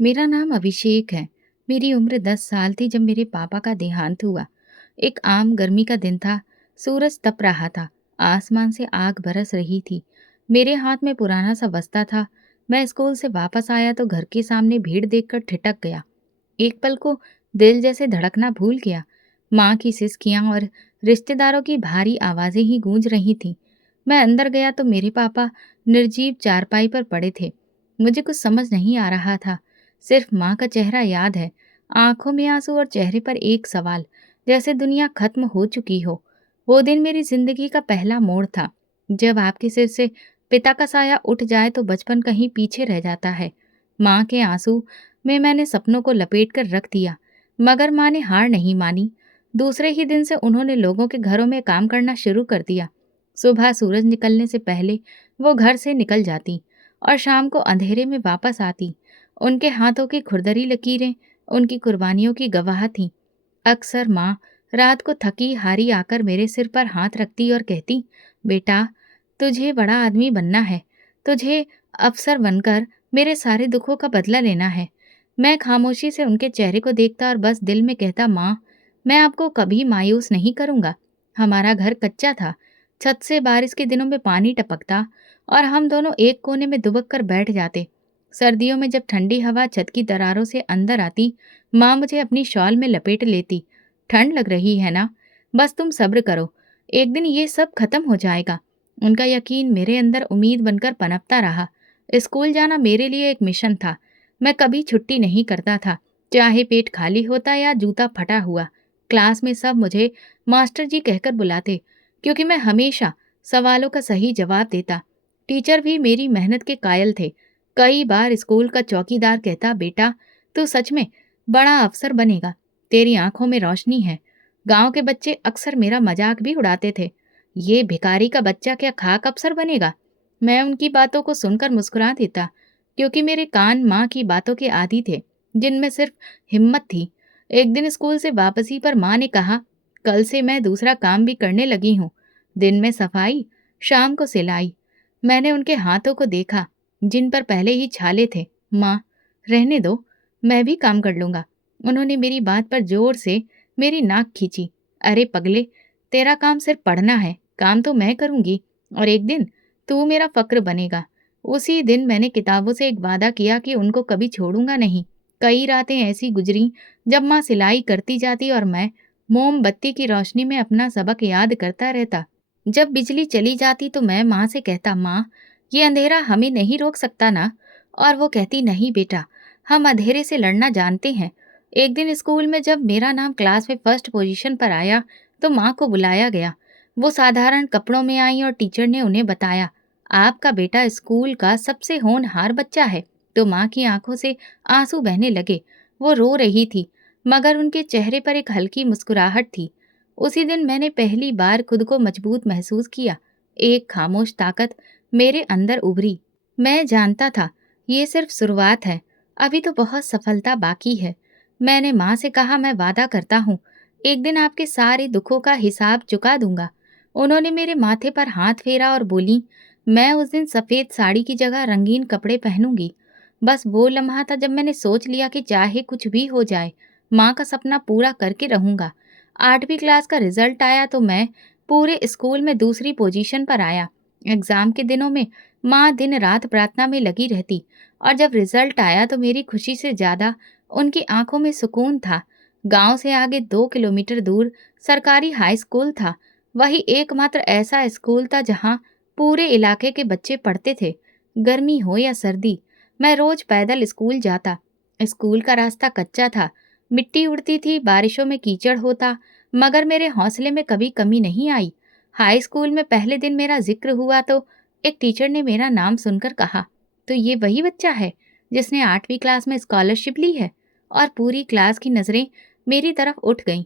मेरा नाम अभिषेक है। मेरी उम्र 10 साल थी जब मेरे पापा का देहांत हुआ। एक आम गर्मी का दिन था। सूरज तप रहा था। आसमान से आग बरस रही थी। मेरे हाथ में पुराना सा बस्ता था। मैं स्कूल से वापस आया तो घर के सामने भीड़ देखकर ठिठक गया। एक पल को दिल जैसे धड़कना भूल गया। माँ की सिसकियाँ और रिश्तेदारों की भारी आवाज़ें ही गूंज रही थीं। मैं अंदर गया तो मेरे पापा निर्जीव चारपाई पर पड़े थे। मुझे कुछ समझ नहीं आ रहा था। सिर्फ माँ का चेहरा याद है। आंखों में आंसू और चेहरे पर एक सवाल, जैसे दुनिया खत्म हो चुकी हो। वो दिन मेरी जिंदगी का पहला मोड़ था। जब आपके सिर से पिता का साया उठ जाए तो बचपन कहीं पीछे रह जाता है। माँ के आंसू में मैंने सपनों को लपेट कर रख दिया, मगर माँ ने हार नहीं मानी। दूसरे ही दिन से उन्होंने लोगों के घरों में काम करना शुरू कर दिया। सुबह सूरज निकलने से पहले वो घर से निकल जाती और शाम को अंधेरे में वापस आती। उनके हाथों की खुरदरी लकीरें उनकी कुर्बानियों की गवाह थीं। अक्सर माँ रात को थकी हारी आकर मेरे सिर पर हाथ रखती और कहती, बेटा, तुझे बड़ा आदमी बनना है। तुझे अफसर बनकर मेरे सारे दुखों का बदला लेना है। मैं खामोशी से उनके चेहरे को देखता और बस दिल में कहता, माँ, मैं आपको कभी मायूस नहीं करूँगा। हमारा घर कच्चा था। छत से बारिश के दिनों में पानी टपकता और हम दोनों एक कोने में दुबक कर बैठ जाते। सर्दियों में जब ठंडी हवा छत की दरारों से अंदर आती, माँ मुझे अपनी शॉल में लपेट लेती। ठंड लग रही है ना? बस तुम सब्र करो। एक दिन ये सब खत्म हो जाएगा। उनका यकीन मेरे अंदर उम्मीद बनकर पनपता रहा। स्कूल जाना मेरे लिए एक मिशन था। मैं कभी छुट्टी नहीं करता था, चाहे पेट खाली होता या जूता फटा हुआ। क्लास में सब मुझे मास्टर जी कहकर बुलाते, क्योंकि मैं हमेशा सवालों का सही जवाब देता। टीचर भी मेरी मेहनत के कायल थे। कई बार स्कूल का चौकीदार कहता, बेटा, तू सच में बड़ा अफसर बनेगा। तेरी आंखों में रोशनी है। गांव के बच्चे अक्सर मेरा मजाक भी उड़ाते थे। ये भिखारी का बच्चा क्या खाक अफसर बनेगा? मैं उनकी बातों को सुनकर मुस्कुरा देता, क्योंकि मेरे कान माँ की बातों के आदी थे, जिनमें सिर्फ हिम्मत थी। एक दिन स्कूल से वापसी पर माँ ने कहा, कल से मैं दूसरा काम भी करने लगी हूँ। दिन में सफाई, शाम को सिलाई। मैंने उनके हाथों को देखा, जिन पर पहले ही छाले थे। माँ, रहने दो, मैं भी काम कर लूँगा। उन्होंने मेरी बात पर जोर से मेरी नाक खींची। अरे पगले, तेरा काम सिर्फ पढ़ना है, काम तो मैं करूँगी, और एक दिन तू मेरा फ़क्र बनेगा। उसी दिन मैंने किताबों से एक वादा किया कि उनको कभी छोड़ूंगा नहीं। कई रातें ऐसी गुजरी जब माँ सिलाई करती जाती और मैं मोमबत्ती की रोशनी में अपना सबक याद करता रहता। जब बिजली चली जाती तो मैं माँ से कहता, माँ, ये अंधेरा हमें नहीं रोक सकता ना? और वो कहती, नहीं बेटा, हम अंधेरे से लड़ना जानते हैं। एक दिन स्कूल में जब मेरा नाम क्लास में फर्स्ट पोजीशन पर आया तो माँ को बुलाया गया। वो साधारण कपड़ों में आई और टीचर ने उन्हें बताया, आपका बेटा स्कूल का सबसे होनहार बच्चा है। तो माँ की आंखों से आंसू बहने लगे। वो रो रही थी, मगर उनके चेहरे पर एक हल्की मुस्कुराहट थी। उसी दिन मैंने पहली बार खुद को मजबूत महसूस किया। एक खामोश ताकत मेरे अंदर उभरी। मैं जानता था, ये सिर्फ शुरुआत है, अभी तो बहुत सफलता बाकी है। मैंने माँ से कहा, मैं वादा करता हूँ, एक दिन आपके सारे दुखों का हिसाब चुका दूंगा। उन्होंने मेरे माथे पर हाथ फेरा और बोली, मैं उस दिन सफ़ेद साड़ी की जगह रंगीन कपड़े पहनूंगी। बस वो लम्हा था जब मैंने सोच लिया कि चाहे कुछ भी हो जाए, माँ का सपना पूरा करके रहूंगा। 8वीं क्लास का रिजल्ट आया तो मैं पूरे स्कूल में दूसरी पोजीशन पर आया। एग्ज़ाम के दिनों में माँ दिन रात प्रार्थना में लगी रहती, और जब रिजल्ट आया तो मेरी खुशी से ज़्यादा उनकी आंखों में सुकून था। गांव से आगे 2 किलोमीटर दूर सरकारी हाई स्कूल था। वही एकमात्र ऐसा स्कूल था जहाँ पूरे इलाके के बच्चे पढ़ते थे। गर्मी हो या सर्दी, मैं रोज पैदल स्कूल जाता। स्कूल का रास्ता कच्चा था, मिट्टी उड़ती थी, बारिशों में कीचड़ होता, मगर मेरे हौसले में कभी कमी नहीं आई। हाई स्कूल में पहले दिन मेरा जिक्र हुआ तो एक टीचर ने मेरा नाम सुनकर कहा, तो ये वही बच्चा है जिसने 8वीं क्लास में स्कॉलरशिप ली है? और पूरी क्लास की नज़रें मेरी तरफ उठ गईं।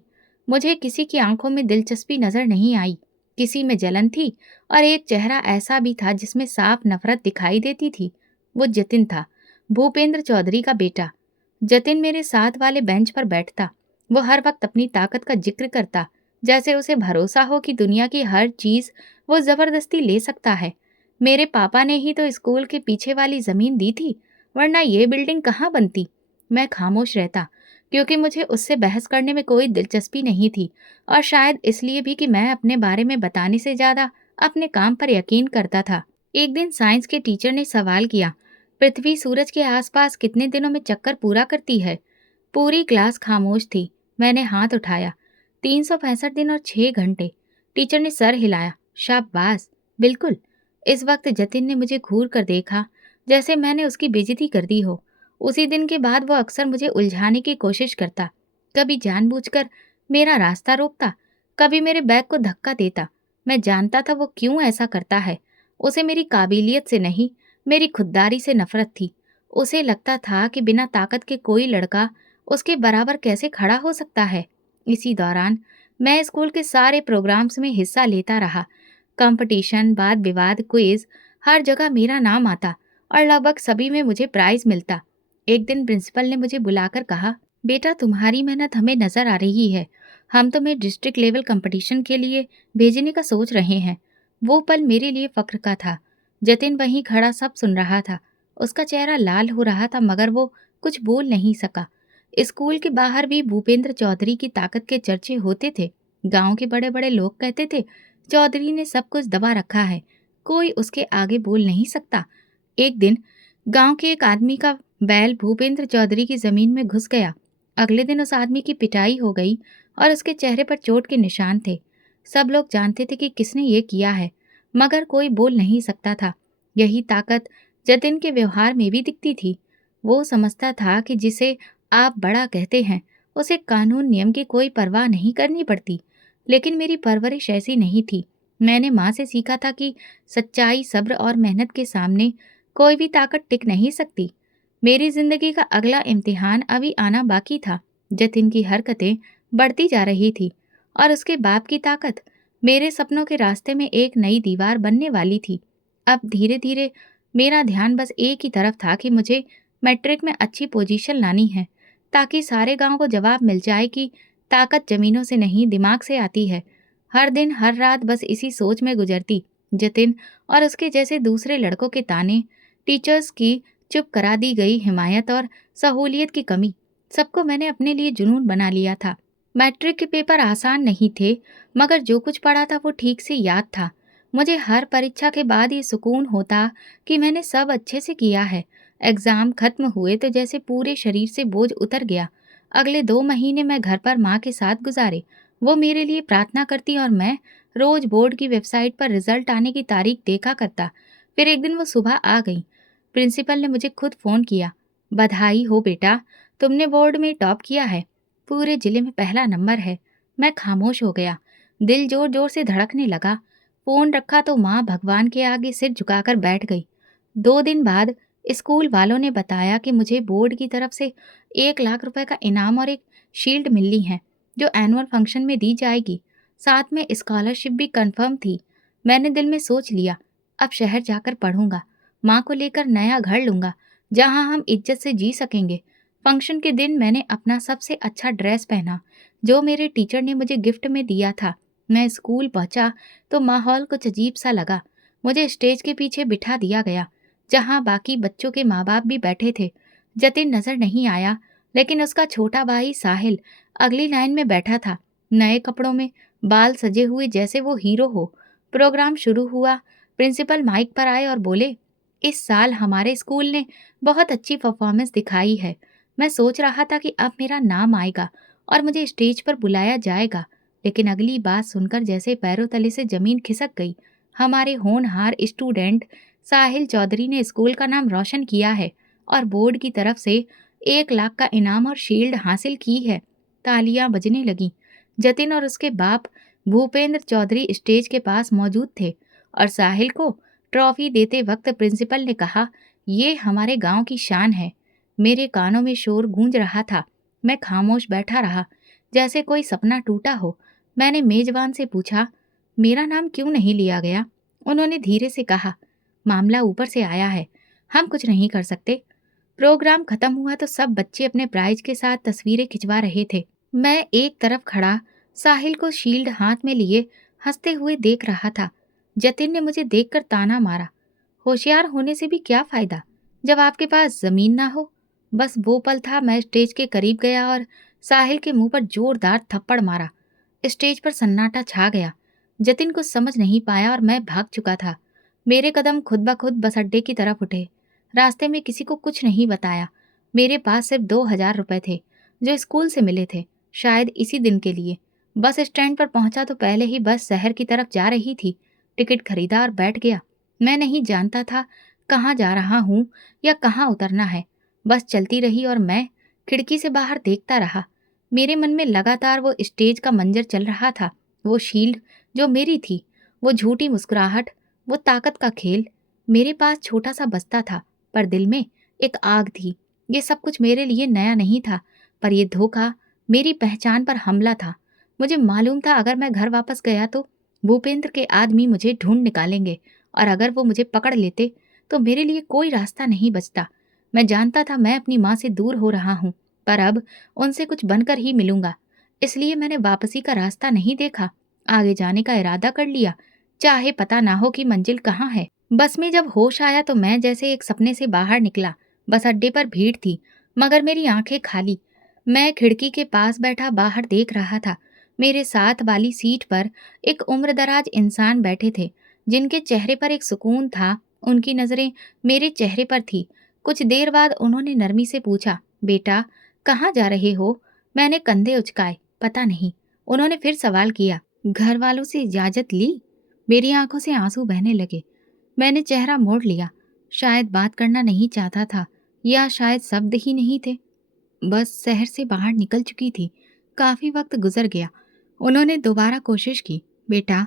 मुझे किसी की आंखों में दिलचस्पी नजर नहीं आई, किसी में जलन थी, और एक चेहरा ऐसा भी था जिसमें साफ नफरत दिखाई देती थी। वो जतिन था, भूपेंद्र चौधरी का बेटा। जतिन मेरे साथ वाले बेंच पर बैठता। वो हर वक्त अपनी ताकत का जिक्र करता, जैसे उसे भरोसा हो कि दुनिया की हर चीज वो जबरदस्ती ले सकता है। मेरे पापा ने ही तो स्कूल के पीछे वाली जमीन दी थी, वरना ये बिल्डिंग कहाँ बनती। मैं खामोश रहता, क्योंकि मुझे उससे बहस करने में कोई दिलचस्पी नहीं थी, और शायद इसलिए भी कि मैं अपने बारे में बताने से ज़्यादा अपने काम पर यकीन करता था। एक दिन साइंस के टीचर ने सवाल किया, पृथ्वी सूरज के आसपास कितने दिनों में चक्कर पूरा करती है? पूरी क्लास खामोश थी। मैंने हाथ उठाया, 365 दिन और 6 घंटे। टीचर ने सर हिलाया, शाबाश, बिल्कुल। इस वक्त जतिन ने मुझे घूर कर देखा, जैसे मैंने उसकी बेइज्जती कर दी हो। उसी दिन के बाद वो अक्सर मुझे उलझाने की कोशिश करता, कभी जानबूझकर मेरा रास्ता रोकता, कभी मेरे बैग को धक्का देता। मैं जानता था वो क्यों ऐसा करता है। उसे मेरी काबिलियत से नहीं, मेरी खुददारी से नफरत थी। उसे लगता था कि बिना ताकत के कोई लड़का उसके बराबर कैसे खड़ा हो सकता है। इसी दौरान मैं स्कूल के सारे प्रोग्राम्स में हिस्सा लेता रहा। कंपटीशन, वाद विवाद, क्विज, हर जगह मेरा नाम आता और लगभग सभी में मुझे प्राइज मिलता। एक दिन प्रिंसिपल ने मुझे बुलाकर कहा, बेटा तुम्हारी मेहनत हमें नजर आ रही है। हम तुम्हें डिस्ट्रिक्ट लेवल कंपटीशन के लिए भेजने का सोच रहे हैं। वो पल मेरे लिए फक्र का था। जतिन वहीं खड़ा सब सुन रहा था। उसका चेहरा लाल हो रहा था, मगर वो कुछ बोल नहीं सका। स्कूल के बाहर भी भूपेंद्र चौधरी की ताकत के चर्चे होते थे। गांव के बड़े बड़े लोग कहते थे, चौधरी ने सब कुछ दबा रखा है, कोई उसके आगे बोल नहीं सकता। एक दिन गांव के एक आदमी का बैल भूपेंद्र चौधरी की जमीन में घुस गया। अगले दिन उस आदमी की पिटाई हो गई और उसके चेहरे पर चोट के निशान थे। सब लोग जानते थे कि किसने ये किया है, मगर कोई बोल नहीं सकता था। यही ताकत जतिन के व्यवहार में भी दिखती थी। वो समझता था कि जिसे आप बड़ा कहते हैं, उसे कानून नियम की कोई परवाह नहीं करनी पड़ती। लेकिन मेरी परवरिश ऐसी नहीं थी। मैंने माँ से सीखा था कि सच्चाई, सब्र और मेहनत के सामने कोई भी ताकत टिक नहीं सकती। मेरी जिंदगी का अगला इम्तिहान अभी आना बाकी था। जतिन की हरकतें बढ़ती जा रही थी और उसके बाप की ताकत मेरे सपनों के रास्ते में एक नई दीवार बनने वाली थी। अब धीरे धीरे मेरा ध्यान बस एक ही तरफ था कि मुझे मैट्रिक में अच्छी पोजीशन लानी है, ताकि सारे गांव को जवाब मिल जाए कि ताकत जमीनों से नहीं, दिमाग से आती है। हर दिन हर रात बस इसी सोच में गुजरती। जतिन और उसके जैसे दूसरे लड़कों के ताने, टीचर्स की चुप करा दी गई हिमायत और सहूलियत की कमी, सबको मैंने अपने लिए जुनून बना लिया था। मैट्रिक के पेपर आसान नहीं थे, मगर जो कुछ पढ़ा था वो ठीक से याद था। मुझे हर परीक्षा के बाद ये सुकून होता कि मैंने सब अच्छे से किया है। एग्जाम खत्म हुए तो जैसे पूरे शरीर से बोझ उतर गया। अगले 2 महीने मैं घर पर माँ के साथ गुजारे। वो मेरे लिए प्रार्थना करती और मैं रोज बोर्ड की वेबसाइट पर रिजल्ट आने की तारीख देखा करता। फिर एक दिन वो सुबह आ गई। प्रिंसिपल ने मुझे खुद फोन किया, बधाई हो बेटा, तुमने बोर्ड में टॉप किया है, पूरे जिले में पहला नंबर है। मैं खामोश हो गया, दिल जोर जोर से धड़कने लगा। फोन रखा तो माँ भगवान के आगे सिर झुकाकर बैठ गई। 2 दिन बाद स्कूल वालों ने बताया कि मुझे बोर्ड की तरफ से 1 लाख रुपए का इनाम और एक शील्ड मिलनी है, जो एनुअल फंक्शन में दी जाएगी। साथ में स्कॉलरशिप भी कंफर्म थी। मैंने दिल में सोच लिया, अब शहर जाकर पढ़ूंगा, माँ को लेकर नया घर लूंगा, जहाँ हम इज्जत से जी सकेंगे। फंक्शन के दिन मैंने अपना सबसे अच्छा ड्रेस पहना, जो मेरे टीचर ने मुझे गिफ्ट में दिया था। मैं स्कूल पहुंचा तो माहौल कुछ अजीब सा लगा। मुझे स्टेज के पीछे बिठा दिया गया, जहाँ बाकी बच्चों के माँ बाप भी बैठे थे। जतिन नजर नहीं आया, लेकिन उसका छोटा भाई साहिल अगली लाइन में बैठा था, नए कपड़ों में, बाल सजे हुए जैसे वो हीरो हो। प्रोग्राम शुरू हुआ। प्रिंसिपल माइक पर आए और बोले, इस साल हमारे स्कूल ने बहुत अच्छी परफॉर्मेंस दिखाई है। मैं सोच रहा था कि अब मेरा नाम आएगा और मुझे स्टेज पर बुलाया जाएगा, लेकिन अगली बात सुनकर जैसे पैरों तले से जमीन खिसक गई। हमारे होनहार स्टूडेंट साहिल चौधरी ने स्कूल का नाम रोशन किया है और बोर्ड की तरफ से 1 लाख का इनाम और शील्ड हासिल की है। तालियां बजने लगीं। जतिन और उसके बाप भूपेंद्र चौधरी स्टेज के पास मौजूद थे और साहिल को ट्रॉफी देते वक्त प्रिंसिपल ने कहा, ये हमारे गांव की शान है। मेरे कानों में शोर गूंज रहा था। मैं खामोश बैठा रहा, जैसे कोई सपना टूटा हो। मैंने मेजबान से पूछा, मेरा नाम क्यों नहीं लिया गया? उन्होंने धीरे से कहा, मामला ऊपर से आया है, हम कुछ नहीं कर सकते। प्रोग्राम खत्म हुआ तो सब बच्चे अपने प्राइज के साथ तस्वीरें खिंचवा रहे थे। मैं एक तरफ खड़ा साहिल को शील्ड हाथ में लिए हंसते हुए देख रहा था। जतिन ने मुझे देखकर ताना मारा, होशियार होने से भी क्या फायदा जब आपके पास जमीन ना हो। बस वो पल था, मैं स्टेज के करीब गया और साहिल के मुंह पर जोरदार थप्पड़ मारा। स्टेज पर सन्नाटा छा गया। जतिन कुछ समझ नहीं पाया और मैं भाग चुका था। मेरे कदम खुद ब खुद बस अड्डे की तरफ उठे। रास्ते में किसी को कुछ नहीं बताया। मेरे पास सिर्फ 2,000 रुपए थे, जो स्कूल से मिले थे, शायद इसी दिन के लिए। बस स्टैंड पर पहुंचा तो पहले ही बस शहर की तरफ जा रही थी। टिकट खरीदा और बैठ गया। मैं नहीं जानता था कहाँ जा रहा हूँ या कहाँ उतरना है। बस चलती रही और मैं खिड़की से बाहर देखता रहा। मेरे मन में लगातार वो स्टेज का मंजर चल रहा था। वो शील्ड जो मेरी थी, वो झूठी मुस्कुराहट, वो ताकत का खेल। मेरे पास छोटा सा बस्ता था, पर दिल में एक आग थी। ये सब कुछ मेरे लिए नया नहीं था, पर यह धोखा मेरी पहचान पर हमला था। मुझे मालूम था अगर मैं घर वापस गया तो भूपेंद्र के आदमी मुझे ढूंढ निकालेंगे, और अगर वो मुझे पकड़ लेते तो मेरे लिए कोई रास्ता नहीं बचता। मैं जानता था मैं अपनी माँ से दूर हो रहा हूँ, पर अब उनसे कुछ बनकर ही मिलूंगा। इसलिए मैंने वापसी का रास्ता नहीं देखा, आगे जाने का इरादा कर लिया, चाहे पता ना हो कि मंजिल कहाँ है। बस में जब होश आया तो मैं जैसे एक सपने से बाहर निकला। बस अड्डे पर भीड़ थी, मगर मेरी आंखें खाली। मैं खिड़की के पास बैठा बाहर देख रहा था। मेरे साथ वाली सीट पर एक उम्रदराज इंसान बैठे थे, जिनके चेहरे पर एक सुकून था। उनकी नजरें मेरे चेहरे पर थी। कुछ देर बाद उन्होंने नरमी से पूछा, बेटा कहाँ जा रहे हो? मैंने कंधे उचकाए, पता नहीं। उन्होंने फिर सवाल किया, घर वालों से इजाजत ली? मेरी आंखों से आंसू बहने लगे। मैंने चेहरा मोड़ लिया। शायद बात करना नहीं चाहता था, या शायद शब्द ही नहीं थे। बस शहर से बाहर निकल चुकी थी। काफी वक्त गुजर गया। उन्होंने दोबारा कोशिश की, बेटा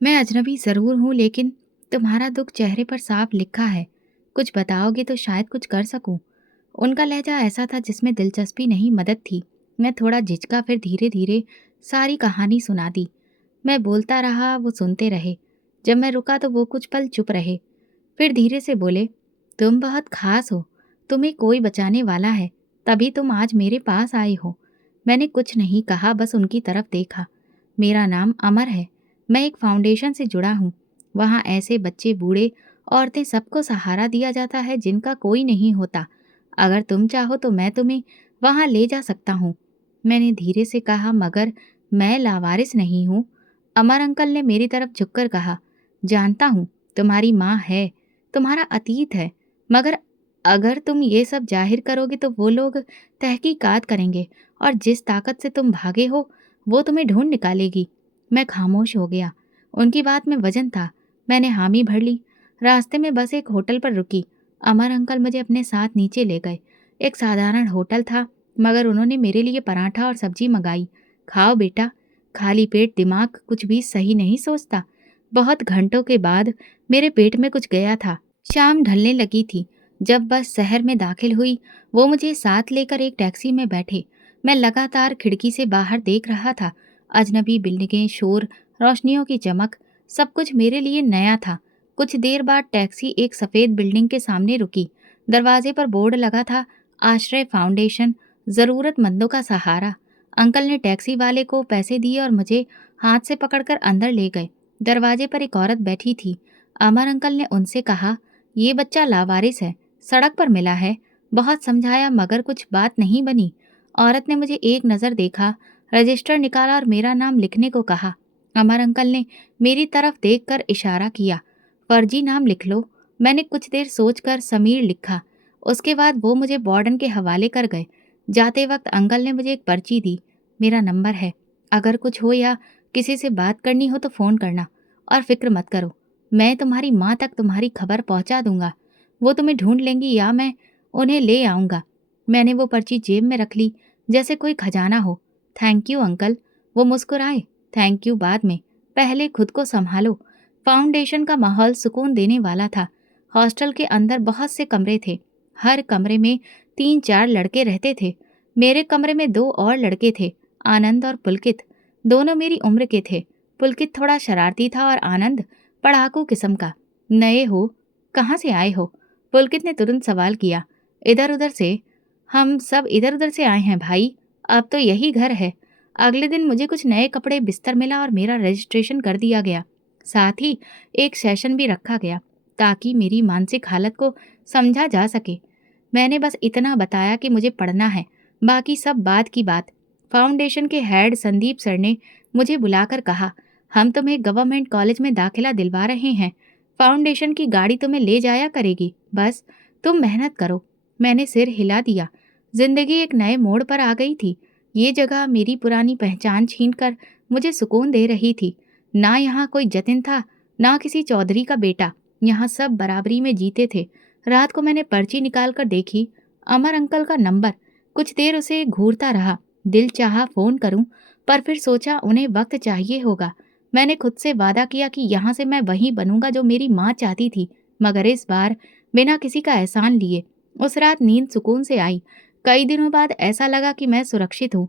मैं अजनबी जरूर हूँ, लेकिन तुम्हारा दुख चेहरे पर साफ लिखा है। कुछ बताओगे तो शायद कुछ कर सकूं। उनका लहजा ऐसा था जिसमें दिलचस्पी नहीं, मदद थी। मैं थोड़ा झिझका, फिर धीरे धीरे सारी कहानी सुना दी। मैं बोलता रहा, वो सुनते रहे। जब मैं रुका तो वो कुछ पल चुप रहे, फिर धीरे से बोले, तुम बहुत खास हो, तुम्हें कोई बचाने वाला है, तभी तुम आज मेरे पास आए हो। मैंने कुछ नहीं कहा, बस उनकी तरफ देखा। मेरा नाम अमर है। मैं एक फाउंडेशन से जुड़ा हूँ। वहाँ ऐसे बच्चे, बूढ़े, औरतें, सबको सहारा दिया जाता है जिनका कोई नहीं होता। अगर तुम चाहो तो मैं तुम्हें वहाँ ले जा सकता हूँ। मैंने धीरे से कहा, मगर मैं लावारिस नहीं हूँ। अमर अंकल ने मेरी तरफ झुककर कहा, जानता हूँ तुम्हारी माँ है, तुम्हारा अतीत है, मगर अगर तुम ये सब जाहिर करोगे तो वो लोग तहकीकात करेंगे, और जिस ताकत से तुम भागे हो वो तुम्हें ढूंढ निकालेगी। मैं खामोश हो गया। उनकी बात में वजन था। मैंने हामी भर ली। रास्ते में बस एक होटल पर रुकी। अमर अंकल मुझे अपने साथ नीचे ले गए। एक साधारण होटल था, मगर उन्होंने मेरे लिए पराठा और सब्जी मंगाई। खाओ बेटा, खाली पेट दिमाग कुछ भी सही नहीं सोचता। बहुत घंटों के बाद मेरे पेट में कुछ गया था। शाम ढलने लगी थी। जब बस शहर में दाखिल हुई, वो मुझे साथ लेकर एक टैक्सी में बैठे। मैं लगातार खिड़की से बाहर देख रहा था। अजनबी बिल्डिंगें, शोर, रोशनियों की चमक, सब कुछ मेरे लिए नया था। कुछ देर बाद टैक्सी एक सफ़ेद बिल्डिंग के सामने रुकी। दरवाजे पर बोर्ड लगा था, आश्रय फाउंडेशन, ज़रूरतमंदों का सहारा। अंकल ने टैक्सी वाले को पैसे दिए और मुझे हाथ से पकड़कर अंदर ले गए। दरवाजे पर एक औरत बैठी थी। अमर अंकल ने उनसे कहा, ये बच्चा लावारिस है, सड़क पर मिला है। बहुत समझाया, मगर कुछ बात नहीं बनी। औरत ने मुझे एक नज़र देखा, रजिस्टर निकाला और मेरा नाम लिखने को कहा। अमर अंकल ने मेरी तरफ देखकर इशारा किया, फर्जी नाम लिख लो। मैंने कुछ देर सोचकर समीर लिखा। उसके बाद वो मुझे वार्डन के हवाले कर गए। जाते वक्त अंकल ने मुझे एक पर्ची दी। मेरा नंबर है, अगर कुछ हो या किसी से बात करनी हो तो फ़ोन करना, और फिक्र मत करो, मैं तुम्हारी माँ तक तुम्हारी खबर पहुँचा दूंगा। वो तुम्हें ढूंढ लेंगी या मैं उन्हें ले आऊँगा। मैंने वो पर्ची जेब में रख ली, जैसे कोई खजाना हो। Thank you uncle. वो मुस्कुराए। थैंक यू बाद में, पहले खुद को संभालो। फाउंडेशन का माहौल सुकून देने वाला था। हॉस्टल के अंदर बहुत से कमरे थे। हर कमरे में 3-4 लड़के रहते थे। मेरे कमरे में 2 और लड़के थे, आनंद और पुलकित। दोनों मेरी उम्र के थे। पुलकित थोड़ा शरारती था और आनंद पढ़ाकू किस्म का। नए हो? कहाँ से आए हो? पुलकित ने तुरंत सवाल किया। इधर उधर से। हम सब इधर उधर से आए हैं भाई, अब तो यही घर है। अगले दिन मुझे कुछ नए कपड़े, बिस्तर मिला और मेरा रजिस्ट्रेशन कर दिया गया। साथ ही एक सेशन भी रखा गया ताकि मेरी मानसिक हालत को समझा जा सके। मैंने बस इतना बताया कि मुझे पढ़ना है, बाकी सब बाद की बात। फाउंडेशन के हेड संदीप सर ने मुझे बुलाकर कहा, हम तुम्हें गवर्नमेंट कॉलेज में दाखिला दिलवा रहे हैं। फाउंडेशन की गाड़ी तुम्हें ले जाया करेगी, बस तुम मेहनत करो। मैंने सिर हिला दिया। जिंदगी एक नए मोड़ पर आ गई थी। ये जगह मेरी पुरानी पहचान छीनकर मुझे सुकून दे रही थी। ना यहाँ कोई जतिन था, ना किसी चौधरी का बेटा। यहाँ सब बराबरी में जीते थे। रात को मैंने पर्ची निकाल कर देखी, अमर अंकल का नंबर। कुछ देर उसे घूरता रहा। दिल चाहा फ़ोन करूं, पर फिर सोचा उन्हें वक्त चाहिए होगा। मैंने खुद से वादा किया कि यहाँ से मैं वही बनूंगा जो मेरी माँ चाहती थी, मगर इस बार बिना किसी का एहसान लिए। उस रात नींद सुकून से आई। कई दिनों बाद ऐसा लगा कि मैं सुरक्षित हूँ।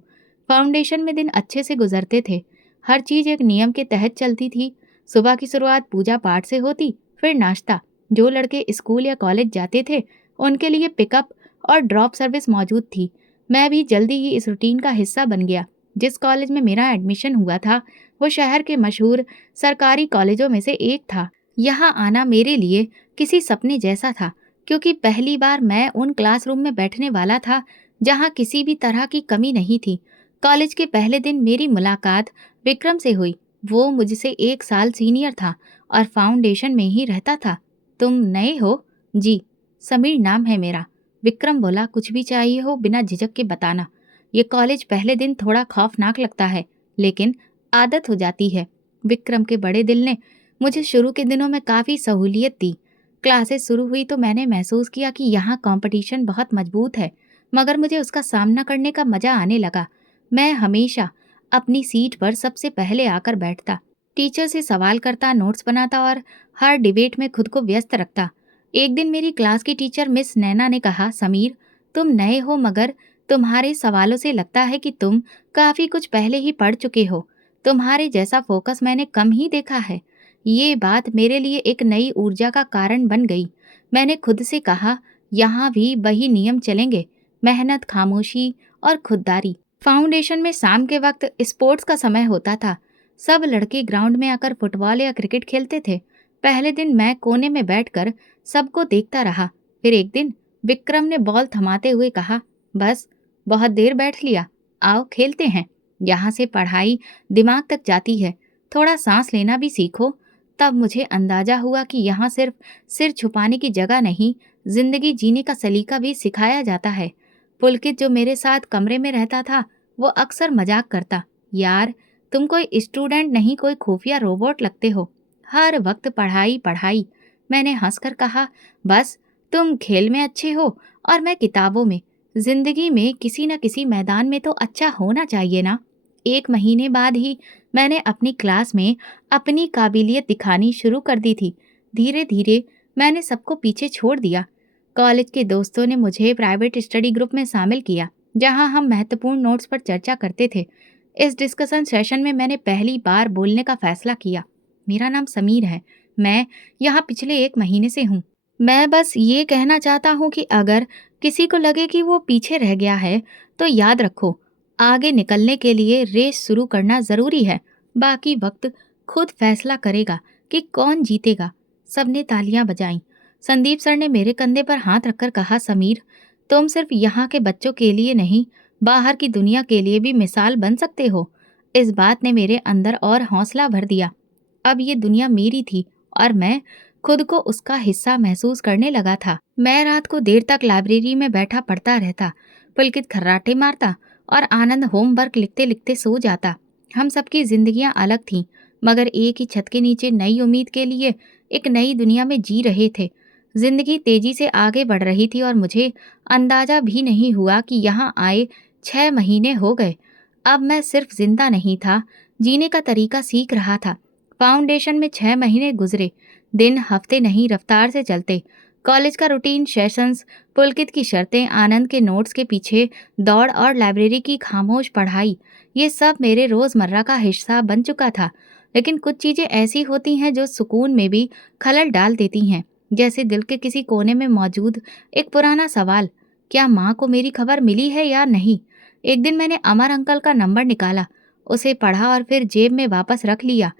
फाउंडेशन में दिन अच्छे से गुजरते थे। हर चीज़ एक नियम के तहत चलती थी। सुबह की शुरुआत पूजा पाठ से होती, फिर नाश्ता। जो लड़के स्कूल या कॉलेज जाते थे उनके लिए पिकअप और ड्रॉप सर्विस मौजूद थी। मैं भी जल्दी ही इस रूटीन का हिस्सा बन गया। जिस कॉलेज में मेरा एडमिशन हुआ था वो शहर के मशहूर सरकारी कॉलेजों में से एक था। यहाँ आना मेरे लिए किसी सपने जैसा था, क्योंकि पहली बार मैं उन क्लासरूम में बैठने वाला था जहाँ किसी भी तरह की कमी नहीं थी। कॉलेज के पहले दिन मेरी मुलाकात विक्रम से हुई। वो मुझसे 1 साल सीनियर था और फाउंडेशन में ही रहता था। तुम नए हो? जी, समीर नाम है मेरा। विक्रम बोला, कुछ भी चाहिए हो बिना झिझक के बताना। ये कॉलेज पहले दिन थोड़ा खौफनाक लगता है, लेकिन आदत हो जाती है। विक्रम के बड़े दिल ने मुझे शुरू के दिनों में काफ़ी सहूलियत दी। क्लासेस शुरू हुई तो मैंने महसूस किया कि यहाँ कंपटीशन बहुत मजबूत है, मगर मुझे उसका सामना करने का मजा आने लगा। मैं हमेशा अपनी सीट पर सबसे पहले आकर बैठता, टीचर से सवाल करता, नोट्स बनाता और हर डिबेट में खुद को व्यस्त रखता। एक दिन मेरी क्लास की टीचर मिस नैना ने कहा, समीर, तुम नए हो मगर तुम्हारे सवालों से लगता है कि तुम काफ़ी कुछ पहले ही पढ़ चुके हो। तुम्हारे जैसा फोकस मैंने कम ही देखा है। ये बात मेरे लिए एक नई ऊर्जा का कारण बन गई। मैंने खुद से कहा, यहाँ भी वही नियम चलेंगे, मेहनत, खामोशी और खुददारी। फाउंडेशन में शाम के वक्त स्पोर्ट्स का समय होता था। सब लड़के ग्राउंड में आकर फुटबॉल या क्रिकेट खेलते थे। पहले दिन मैं कोने में बैठकर सबको देखता रहा। फिर एक दिन विक्रम ने बॉल थमाते हुए कहा, बस बहुत देर बैठ लिया, आओ खेलते हैं। यहाँ से पढ़ाई दिमाग तक जाती है, थोड़ा सांस लेना भी सीखो। तब मुझे अंदाजा हुआ कि यहाँ सिर्फ सिर छुपाने की जगह नहीं, जिंदगी जीने का सलीका भी सिखाया जाता है। पुलकित जो मेरे साथ कमरे में रहता था, वो अक्सर मजाक करता, यार तुम कोई स्टूडेंट नहीं, कोई खुफिया रोबोट लगते हो, हर वक्त पढ़ाई पढ़ाई। मैंने हंसकर कहा, बस तुम खेल में अच्छे हो और मैं किताबों में। जिंदगी में किसी न किसी मैदान में तो अच्छा होना चाहिए ना। 1 महीने बाद ही मैंने अपनी क्लास में अपनी काबिलियत दिखानी शुरू कर दी थी। धीरे धीरे मैंने सबको पीछे छोड़ दिया। कॉलेज के दोस्तों ने मुझे प्राइवेट स्टडी ग्रुप में शामिल किया, जहां हम महत्वपूर्ण नोट्स पर चर्चा करते थे। इस डिस्कशन सेशन में मैंने पहली बार बोलने का फैसला किया। मेरा नाम समीर है, मैं यहाँ पिछले 1 महीने से हूँ। मैं बस ये कहना चाहता हूँ कि अगर किसी को लगे कि वो पीछे रह गया है, तो याद रखो, आगे निकलने के लिए रेस शुरू करना ज़रूरी है। बाकी वक्त खुद फैसला करेगा कि कौन जीतेगा। सबने तालियां बजाईं। संदीप सर ने मेरे कंधे पर हाथ रखकर कहा, समीर, तुम सिर्फ यहाँ के बच्चों के लिए नहीं, बाहर की दुनिया के लिए भी मिसाल बन सकते हो। इस बात ने मेरे अंदर और हौसला भर दिया। अब ये दुनिया मेरी थी और मैं खुद को उसका हिस्सा महसूस करने लगा था। मैं रात को देर तक लाइब्रेरी में बैठा पढ़ता रहता। पुलकित खर्राटे मारता और आनंद होमवर्क लिखते लिखते सो जाता। हम सबकी जिंदगियां अलग थीं, मगर एक ही छत के नीचे नई उम्मीद के लिए एक नई दुनिया में जी रहे थे। जिंदगी तेजी से आगे बढ़ रही थी और मुझे अंदाजा भी नहीं हुआ कि यहाँ आए 6 महीने हो गए। अब मैं सिर्फ जिंदा नहीं था, जीने का तरीका सीख रहा था। फाउंडेशन में 6 महीने गुजरे। दिन हफ्ते नहीं, रफ्तार से चलते। कॉलेज का रूटीन, सेशंस, पुलकित की शर्तें, आनंद के नोट्स के पीछे दौड़ और लाइब्रेरी की खामोश पढ़ाई, ये सब मेरे रोज़मर्रा का हिस्सा बन चुका था। लेकिन कुछ चीज़ें ऐसी होती हैं जो सुकून में भी खलल डाल देती हैं, जैसे दिल के किसी कोने में मौजूद एक पुराना सवाल, क्या माँ को मेरी खबर मिली है या नहीं। एक दिन मैंने अमर अंकल का नंबर निकाला, उसे पढ़ा और फिर जेब में वापस रख लिया।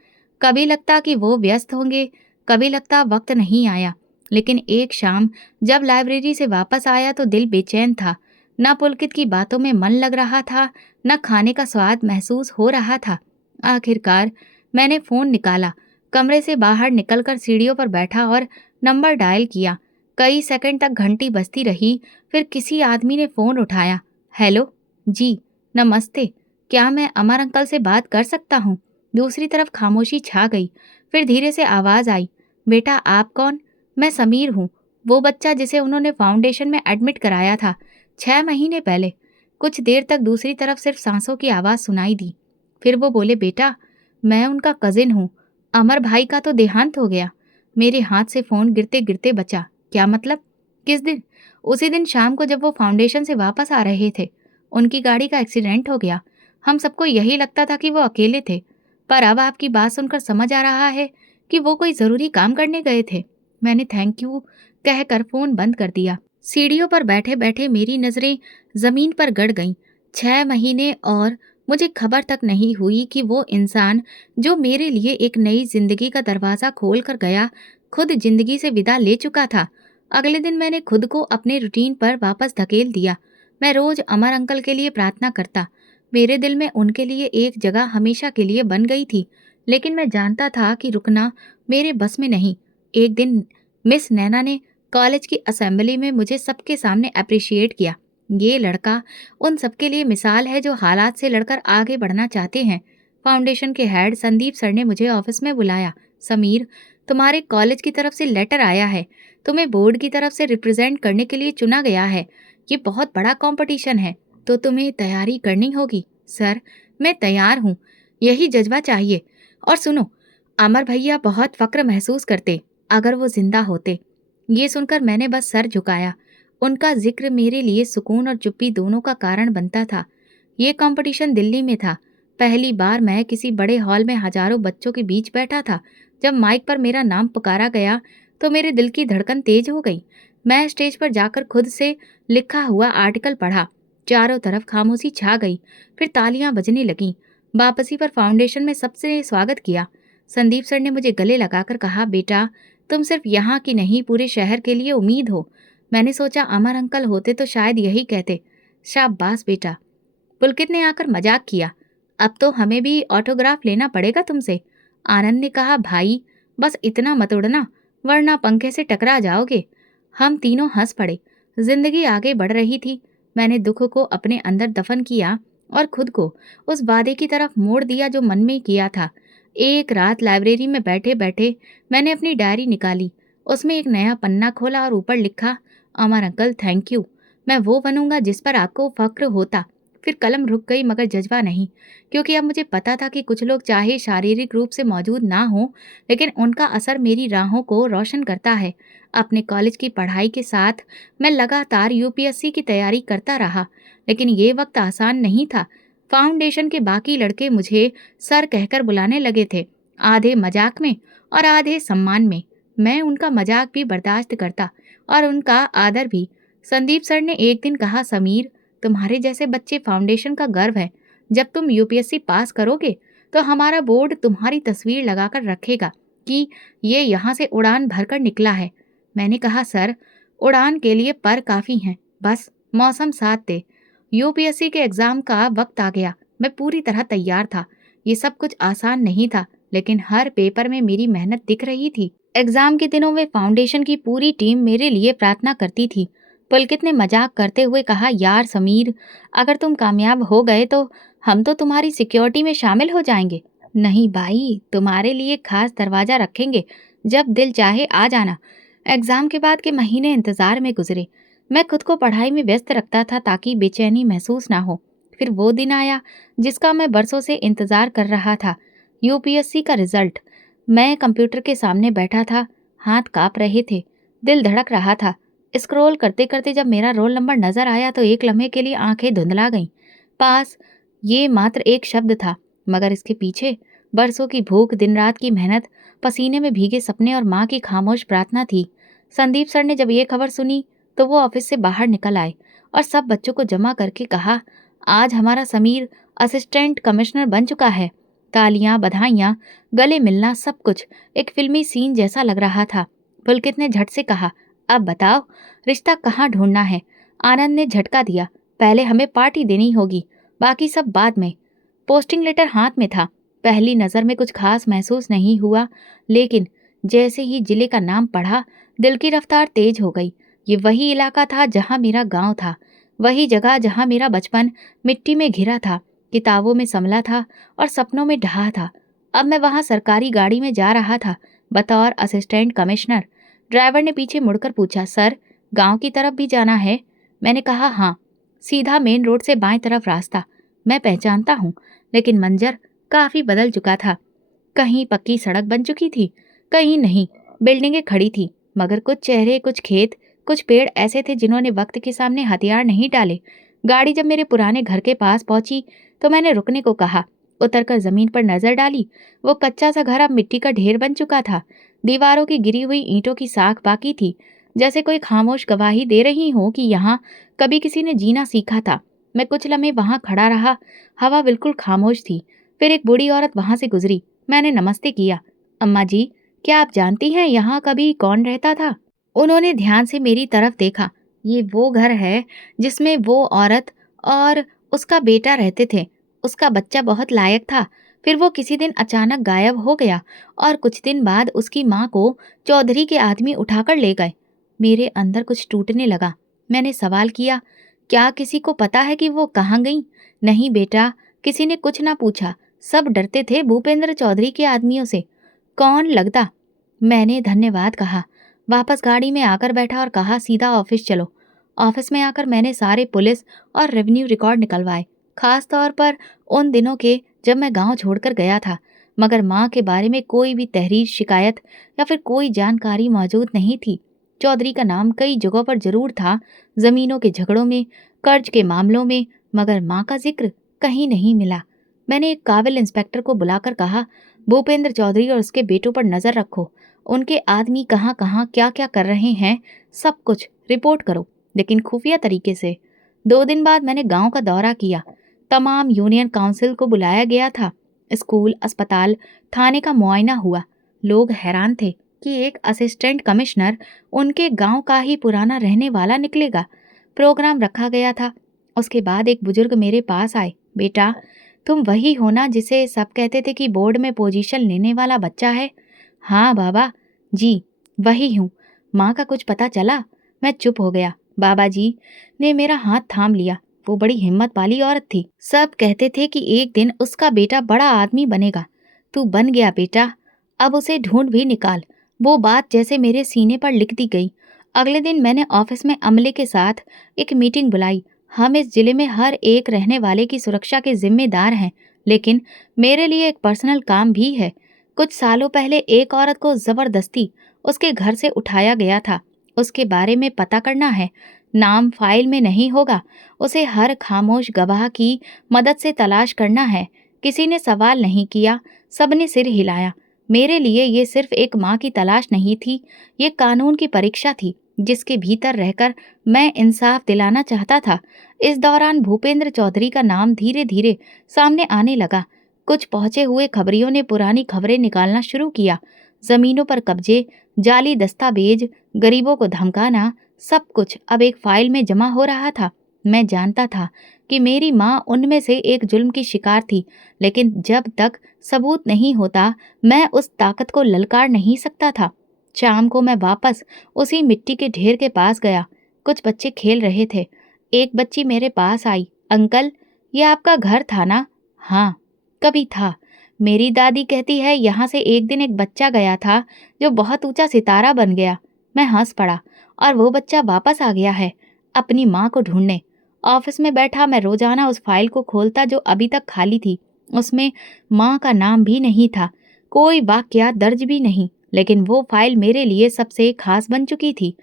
कभी लगता कि वो व्यस्त होंगे, कभी लगता वक्त नहीं आया। लेकिन एक शाम जब लाइब्रेरी से वापस आया तो दिल बेचैन था। न पुलकित की बातों में मन लग रहा था, न खाने का स्वाद महसूस हो रहा था। आखिरकार मैंने फ़ोन निकाला, कमरे से बाहर निकलकर सीढ़ियों पर बैठा और नंबर डायल किया। कई सेकंड तक घंटी बजती रही, फिर किसी आदमी ने फ़ोन उठाया। हेलो जी, नमस्ते, क्या मैं अमर अंकल से बात कर सकता हूँ? दूसरी तरफ खामोशी छा गई। फिर धीरे से आवाज़ आई, बेटा आप कौन? मैं समीर हूँ, वो बच्चा जिसे उन्होंने फाउंडेशन में एडमिट कराया था 6 महीने पहले। कुछ देर तक दूसरी तरफ सिर्फ सांसों की आवाज़ सुनाई दी। फिर वो बोले, बेटा मैं उनका कजिन हूँ, अमर भाई का तो देहांत हो गया। मेरे हाथ से फ़ोन गिरते गिरते बचा। क्या मतलब? किस दिन? उसी दिन शाम को जब वो फाउंडेशन से वापस आ रहे थे। उनकी गाड़ी का एक्सीडेंट हो गया। हम सबको यही लगता था कि वो अकेले थे, पर अब आपकी बात सुनकर समझ आ रहा है कि वो कोई ज़रूरी काम करने गए थे। मैंने थैंक यू कहकर फ़ोन बंद कर दिया। सीढ़ियों पर बैठे बैठे मेरी नज़रें ज़मीन पर गड़ गईं। 6 महीने और मुझे खबर तक नहीं हुई कि वो इंसान जो मेरे लिए एक नई जिंदगी का दरवाज़ा खोल कर गया, खुद जिंदगी से विदा ले चुका था। अगले दिन मैंने खुद को अपने रूटीन पर वापस धकेल दिया। मैं रोज़ अमर अंकल के लिए प्रार्थना करता। मेरे दिल में उनके लिए एक जगह हमेशा के लिए बन गई थी, लेकिन मैं जानता था कि रुकना मेरे बस में नहीं। एक दिन मिस नैना ने कॉलेज की असेंबली में मुझे सबके सामने अप्रिशिएट किया। ये लड़का उन सबके लिए मिसाल है जो हालात से लड़कर आगे बढ़ना चाहते हैं। फाउंडेशन के हेड संदीप सर ने मुझे ऑफिस में बुलाया। समीर, तुम्हारे कॉलेज की तरफ से लेटर आया है, तुम्हें बोर्ड की तरफ से रिप्रेजेंट करने के लिए चुना गया है। ये बहुत बड़ा कंपटीशन है, तो तुम्हें तैयारी करनी होगी। सर, मैं तैयार हूँ, यही जज्बा चाहिए। और सुनो, अमर भैया बहुत फक्र महसूस करते अगर वो जिंदा होते। ये सुनकर मैंने बस सर झुकाया। उनका जिक्र मेरे लिए सुकून और चुप्पी दोनों का कारण बनता था। ये कंपटीशन दिल्ली में था। पहली बार मैं किसी बड़े हॉल में हजारों बच्चों के बीच बैठा था। जब माइक पर मेरा नाम पुकारा गया तो मेरे दिल की धड़कन तेज हो गई। मैं स्टेज पर जाकर खुद से लिखा हुआ आर्टिकल पढ़ा। चारों तरफ खामोशी छा गई। फिर तालियां बजने लगीं। वापसी पर फाउंडेशन में सबसे स्वागत किया। संदीप सर ने मुझे गले लगाकर कहा, बेटा तुम सिर्फ यहाँ की नहीं पूरे शहर के लिए उम्मीद हो। मैंने सोचा अमर अंकल होते तो शायद यही कहते, शाबाश बेटा। पुलकित ने आकर मजाक किया, अब तो हमें भी ऑटोग्राफ लेना पड़ेगा तुमसे। आनंद ने कहा, भाई बस इतना मत उड़ना वरना पंखे से टकरा जाओगे। हम तीनों हंस पड़े। जिंदगी आगे बढ़ रही थी। मैंने दुख को अपने अंदर दफन किया और खुद को उस वादे की तरफ मोड़ दिया जो मन में किया था। एक रात लाइब्रेरी में बैठे बैठे मैंने अपनी डायरी निकाली। उसमें एक नया पन्ना खोला और ऊपर लिखा, अमर अंकल थैंक यू, मैं वो बनूंगा जिस पर आपको फक्र होता। फिर कलम रुक गई मगर जज्बा नहीं, क्योंकि अब मुझे पता था कि कुछ लोग चाहे शारीरिक रूप से मौजूद ना हो, लेकिन उनका असर मेरी राहों को रोशन करता है। अपने कॉलेज की पढ़ाई के साथ मैं लगातार यूपीएससी की तैयारी करता रहा, लेकिन ये वक्त आसान नहीं था। फाउंडेशन के बाकी लड़के मुझे सर कहकर बुलाने लगे थे, आधे मजाक में और आधे सम्मान में। मैं उनका मजाक भी बर्दाश्त करता और उनका आदर भी। संदीप सर ने एक दिन कहा, समीर तुम्हारे जैसे बच्चे फाउंडेशन का गर्व है। जब तुम यूपीएससी पास करोगे तो हमारा बोर्ड तुम्हारी तस्वीर लगाकर रखेगा कि ये यहाँ से उड़ान भरकर निकला है। मैंने कहा, सर उड़ान के लिए पर काफ़ी हैं, बस मौसम साथ दे। यूपीएससी के एग्ज़ाम का वक्त आ गया। मैं पूरी तरह तैयार था। ये सब कुछ आसान नहीं था, लेकिन हर पेपर में मेरी मेहनत दिख रही थी। एग्ज़ाम के दिनों में फाउंडेशन की पूरी टीम मेरे लिए प्रार्थना करती थी। पुलकित ने मजाक करते हुए कहा, यार समीर, अगर तुम कामयाब हो गए तो हम तो तुम्हारी सिक्योरिटी में शामिल हो जाएंगे। नहीं भाई, तुम्हारे लिए खास दरवाज़ा रखेंगे, जब दिल चाहे आ जाना। एग्ज़ाम के बाद के महीने इंतज़ार में गुजरे। मैं खुद को पढ़ाई में व्यस्त रखता था ताकि बेचैनी महसूस ना हो। फिर वो दिन आया जिसका मैं बरसों से इंतज़ार कर रहा था, यूपीएससी का रिजल्ट। मैं कंप्यूटर के सामने बैठा था, हाथ काँप रहे थे, दिल धड़क रहा था। स्क्रॉल करते करते जब मेरा रोल नंबर नजर आया तो एक लम्हे के लिए आंखें धुंधला गईं। पास, ये मात्र एक शब्द था, मगर इसके पीछे बरसों की भूख, दिन रात की मेहनत, पसीने में भीगे सपने और माँ की खामोश प्रार्थना थी। संदीप सर ने जब ये खबर सुनी तो वो ऑफिस से बाहर निकल आए और सब बच्चों को जमा करके कहा, आज हमारा समीर असिस्टेंट कमिश्नर बन चुका है। तालियां, बधाइयां, गले मिलना, सब कुछ एक फिल्मी सीन जैसा लग रहा था। पुलकित ने झट से कहा, अब बताओ रिश्ता कहाँ ढूंढना है। आनंद ने झटका दिया, पहले हमें पार्टी देनी होगी, बाकी सब बाद में। पोस्टिंग लेटर हाथ में था। पहली नज़र में कुछ खास महसूस नहीं हुआ, लेकिन जैसे ही जिले का नाम पढ़ा दिल की रफ्तार तेज हो गई। ये वही इलाका था जहाँ मेरा गांव था, वही जगह जहाँ मेरा बचपन मिट्टी में घिरा था, किताबों में संभला था और सपनों में ढहा था। अब मैं वहाँ सरकारी गाड़ी में जा रहा था, बतौर असिस्टेंट कमिश्नर। ड्राइवर ने पीछे मुड़कर पूछा, सर गांव की तरफ भी जाना है? मैंने कहा, हाँ, सीधा मेन रोड से बाएं तरफ रास्ता। मैं पहचानता हूँ, लेकिन मंजर काफी बदल चुका था। कहीं पक्की सड़क बन चुकी थी, कहीं नहीं। बिल्डिंगें खड़ी थी, मगर कुछ चेहरे, कुछ खेत, कुछ पेड़ ऐसे थे जिन्होंने वक्त के सामने हथियार नहीं डाले। गाड़ी जब मेरे पुराने घर के पास पहुंची तो मैंने रुकने को कहा। उतरकर जमीन पर नजर डाली। वो कच्चा सा घर अब मिट्टी का ढेर बन चुका था। दीवारों की गिरी हुई ईंटों की साख बाकी थी, जैसे कोई खामोश गवाही दे रही हो कि यहाँ कभी किसी ने जीना सीखा था। मैं कुछ लम्हे वहां खड़ा रहा। हवा बिल्कुल खामोश थी। फिर एक बूढ़ी औरत वहां से गुजरी। मैंने नमस्ते किया। अम्मा जी, क्या आप जानती हैं यहाँ कभी कौन रहता था? उन्होंने ध्यान से मेरी तरफ देखा। ये वो घर है जिसमें वो औरत और उसका बेटा रहते थे। उसका बच्चा बहुत लायक था। फिर वो किसी दिन अचानक गायब हो गया और कुछ दिन बाद उसकी माँ को चौधरी के आदमी उठाकर ले गए। मेरे अंदर कुछ टूटने लगा। मैंने सवाल किया, क्या किसी को पता है कि वो कहाँ गई? नहीं बेटा, किसी ने कुछ ना पूछा। सब डरते थे भूपेंद्र चौधरी के आदमियों से। कौन लगता? मैंने धन्यवाद कहा। वापस गाड़ी में आकर बैठा और कहा, सीधा ऑफिस चलो। ऑफिस में आकर मैंने सारे पुलिस और रेवेन्यू रिकॉर्ड निकलवाए, खास तौर पर उन दिनों के जब मैं गांव छोड़कर गया था। मगर माँ के बारे में कोई भी तहरीर, शिकायत या फिर कोई जानकारी मौजूद नहीं थी। चौधरी का नाम कई जगहों पर जरूर था, जमीनों के झगड़ों में, कर्ज के मामलों में, मगर माँ का जिक्र कहीं नहीं मिला। मैंने एक काबिल इंस्पेक्टर को बुलाकर कहा, भूपेंद्र चौधरी और उसके बेटों पर नजर रखो। उनके आदमी कहाँ कहाँ क्या क्या कर रहे हैं, सब कुछ रिपोर्ट करो, लेकिन खुफिया तरीके से। 2 दिन बाद मैंने गांव का दौरा किया। तमाम यूनियन काउंसिल को बुलाया गया था। स्कूल, अस्पताल, थाने का मुआयना हुआ। लोग हैरान थे कि एक असिस्टेंट कमिश्नर उनके गांव का ही पुराना रहने वाला निकलेगा। प्रोग्राम रखा गया था। उसके बाद एक बुजुर्ग मेरे पास आए। बेटा, तुम वही हो ना जिसे सब कहते थे कि बोर्ड में पोजीशन लेने वाला बच्चा है? हाँ बाबा जी, वही हूँ। माँ का कुछ पता चला? मैं चुप हो गया। बाबा जी ने मेरा हाथ थाम लिया। वो बड़ी हिम्मत वाली औरत थी। सब कहते थे कि एक दिन उसका बेटा बड़ा आदमी बनेगा। तू बन गया बेटा, अब उसे ढूंढ भी निकाल। वो बात जैसे मेरे सीने पर लिख दी गई। अगले दिन मैंने ऑफिस में अमले के साथ एक मीटिंग बुलाई। हम इस जिले में हर एक रहने वाले की सुरक्षा के जिम्मेदार हैं, लेकिन मेरे लिए एक पर्सनल काम भी है। कुछ सालों पहले एक औरत को जबरदस्ती उसके घर से उठाया गया था। उसके बारे में पता करना है। नाम फाइल में नहीं होगा। उसे हर खामोश गवाह की मदद से तलाश करना है। किसी ने सवाल नहीं किया, सबने सिर हिलाया। मेरे लिए ये सिर्फ एक माँ की तलाश नहीं थी, ये कानून की परीक्षा थी जिसके भीतर रहकर मैं इंसाफ दिलाना चाहता था। इस दौरान भूपेंद्र चौधरी का नाम धीरे धीरे सामने आने लगा। कुछ पहुंचे हुए खबरियों ने पुरानी खबरें निकालना शुरू किया। जमीनों पर कब्जे, जाली दस्तावेज, गरीबों को धमकाना, सब कुछ अब एक फाइल में जमा हो रहा था। मैं जानता था कि मेरी माँ उनमें से एक जुल्म की शिकार थी, लेकिन जब तक सबूत नहीं होता मैं उस ताकत को ललकार नहीं सकता था। शाम को मैं वापस उसी मिट्टी के ढेर के पास गया। कुछ बच्चे खेल रहे थे। एक बच्ची मेरे पास आई, अंकल, ये आपका घर था ना? हाँ, कभी था। मेरी दादी कहती है यहाँ से एक दिन एक बच्चा गया था जो बहुत ऊंचा सितारा बन गया। मैं हंस पड़ा। और वो बच्चा वापस आ गया है, अपनी माँ को ढूंढने। ऑफिस में बैठा मैं रोजाना उस फाइल को खोलता जो अभी तक खाली थी। उसमें माँ का नाम भी नहीं था, कोई वाकया दर्ज भी नहीं, लेकिन वो फाइल मेरे लिए सबसे खास बन चुकी थी।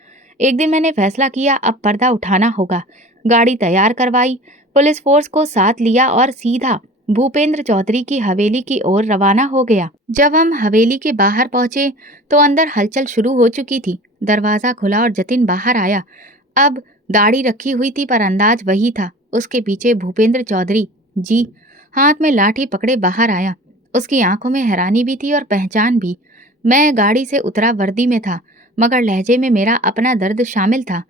एक दिन मैंने फैसला किया, अब पर्दा उठाना होगा। गाड़ी तैयार करवाई, पुलिस फोर्स को साथ लिया और सीधा भूपेंद्र चौधरी की हवेली की ओर रवाना हो गया। जब हम हवेली के बाहर पहुंचे तो अंदर हलचल शुरू हो चुकी थी। दरवाजा खुला और जतिन बाहर आया। अब दाढ़ी रखी हुई थी पर अंदाज वही था। उसके पीछे भूपेंद्र चौधरी जी हाथ में लाठी पकड़े बाहर आया। उसकी आंखों में हैरानी भी थी और पहचान भी। मैं गाड़ी से उतरा, वर्दी में था। मगर लहजे में मेरा अपना दर्द शामिल था।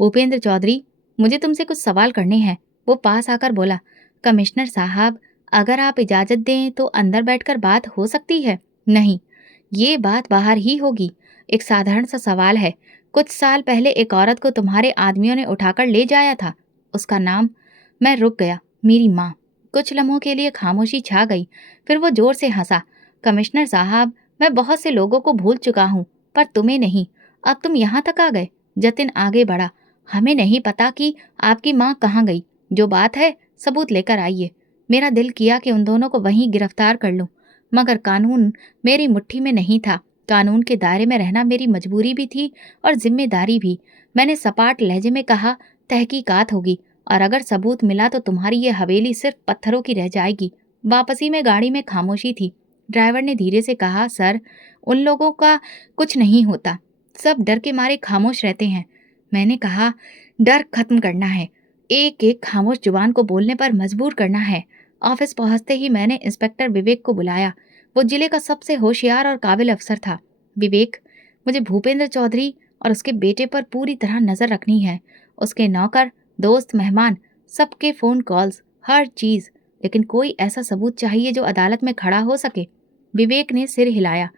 भूपेंद्र चौधरी, मुझे तुमसे कुछ सवाल करने हैं। वो पास आकर बोला। कमिश्नर साहब, अगर आप इजाज़त दें तो अंदर बैठकर बात हो सकती है? नहीं, ये बात बाहर ही होगी। एक साधारण सा सवाल है। कुछ साल पहले एक औरत को तुम्हारे आदमियों ने उठाकर ले जाया था। उसका नाम? मैं रुक गया। मेरी माँ। कुछ लम्हों के लिए खामोशी छा गई। फिर वो जोर से हंसा। कमिश्नर साहब, मैं बहुत से लोगों को भूल चुका हूँ, पर तुम्हें नहीं। अब तुम यहाँ तक आ गए। जतिन आगे बढ़ा। हमें नहीं पता कि आपकी माँ कहाँ गई। जो बात है, सबूत लेकर आइए। मेरा दिल किया कि उन दोनों को वहीं गिरफ्तार कर लूं, मगर कानून मेरी मुट्ठी में नहीं था। कानून के दायरे में रहना मेरी मजबूरी भी थी और जिम्मेदारी भी। मैंने सपाट लहजे में कहा, तहकीकात होगी, और अगर सबूत मिला तो तुम्हारी ये हवेली सिर्फ पत्थरों की रह जाएगी। वापसी में गाड़ी में खामोशी थी। ड्राइवर ने धीरे से कहा, सर, उन लोगों का कुछ नहीं होता। सब डर के मारे खामोश रहते हैं। मैंने कहा, डर खत्म करना है, एक एक खामोश जुबान को बोलने पर मजबूर करना है। ऑफिस पहुंचते ही मैंने इंस्पेक्टर विवेक को बुलाया। वो जिले का सबसे होशियार और काबिल अफसर था। विवेक, मुझे भूपेंद्र चौधरी और उसके बेटे पर पूरी तरह नजर रखनी है। उसके नौकर, दोस्त, मेहमान, सबके फोन कॉल्स, हर चीज। लेकिन कोई ऐसा सबूत चाहिए जो अदालत में खड़ा हो सके। विवेक ने सिर हिलाया।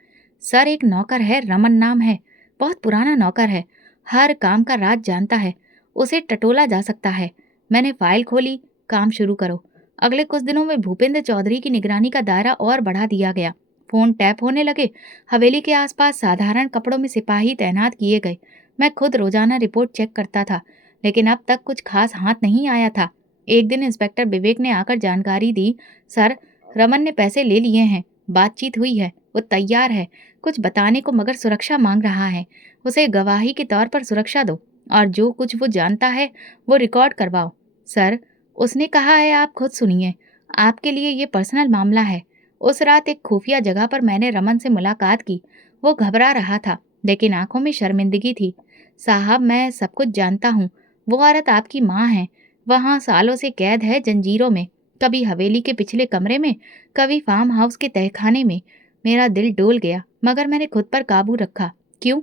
सर, एक नौकर है, रमन नाम है। बहुत पुराना नौकर है, हर काम का राज जानता है। उसे टटोला जा सकता है। मैंने फाइल खोली। काम शुरू करो। अगले कुछ दिनों में भूपेंद्र चौधरी की निगरानी का दायरा और बढ़ा दिया गया। फोन टैप होने लगे। हवेली के आसपास साधारण कपड़ों में सिपाही तैनात किए गए। मैं खुद रोजाना रिपोर्ट चेक करता था, लेकिन अब तक कुछ खास हाथ नहीं आया था। एक दिन इंस्पेक्टर विवेक ने आकर जानकारी दी। सर, रमन ने पैसे ले लिए हैं, बातचीत हुई है, वो तैयार है कुछ बताने को, मगर सुरक्षा मांग रहा है। उसे गवाही के तौर पर सुरक्षा दो, और जो कुछ वो जानता है वो रिकॉर्ड करवाओ। सर, उसने कहा है, आप खुद सुनिए, आपके लिए ये पर्सनल मामला है। उस रात एक खुफिया जगह पर मैंने रमन से मुलाकात की। वो घबरा रहा था, लेकिन आंखों में शर्मिंदगी थी। साहब, मैं सब कुछ जानता हूँ। वो औरत आपकी माँ है। वहाँ सालों से कैद है, जंजीरों में। कभी हवेली के पिछले कमरे में, कभी फार्म हाउस के तहखाने में। मेरा दिल डोल गया, मगर मैंने खुद पर काबू रखा। क्यों?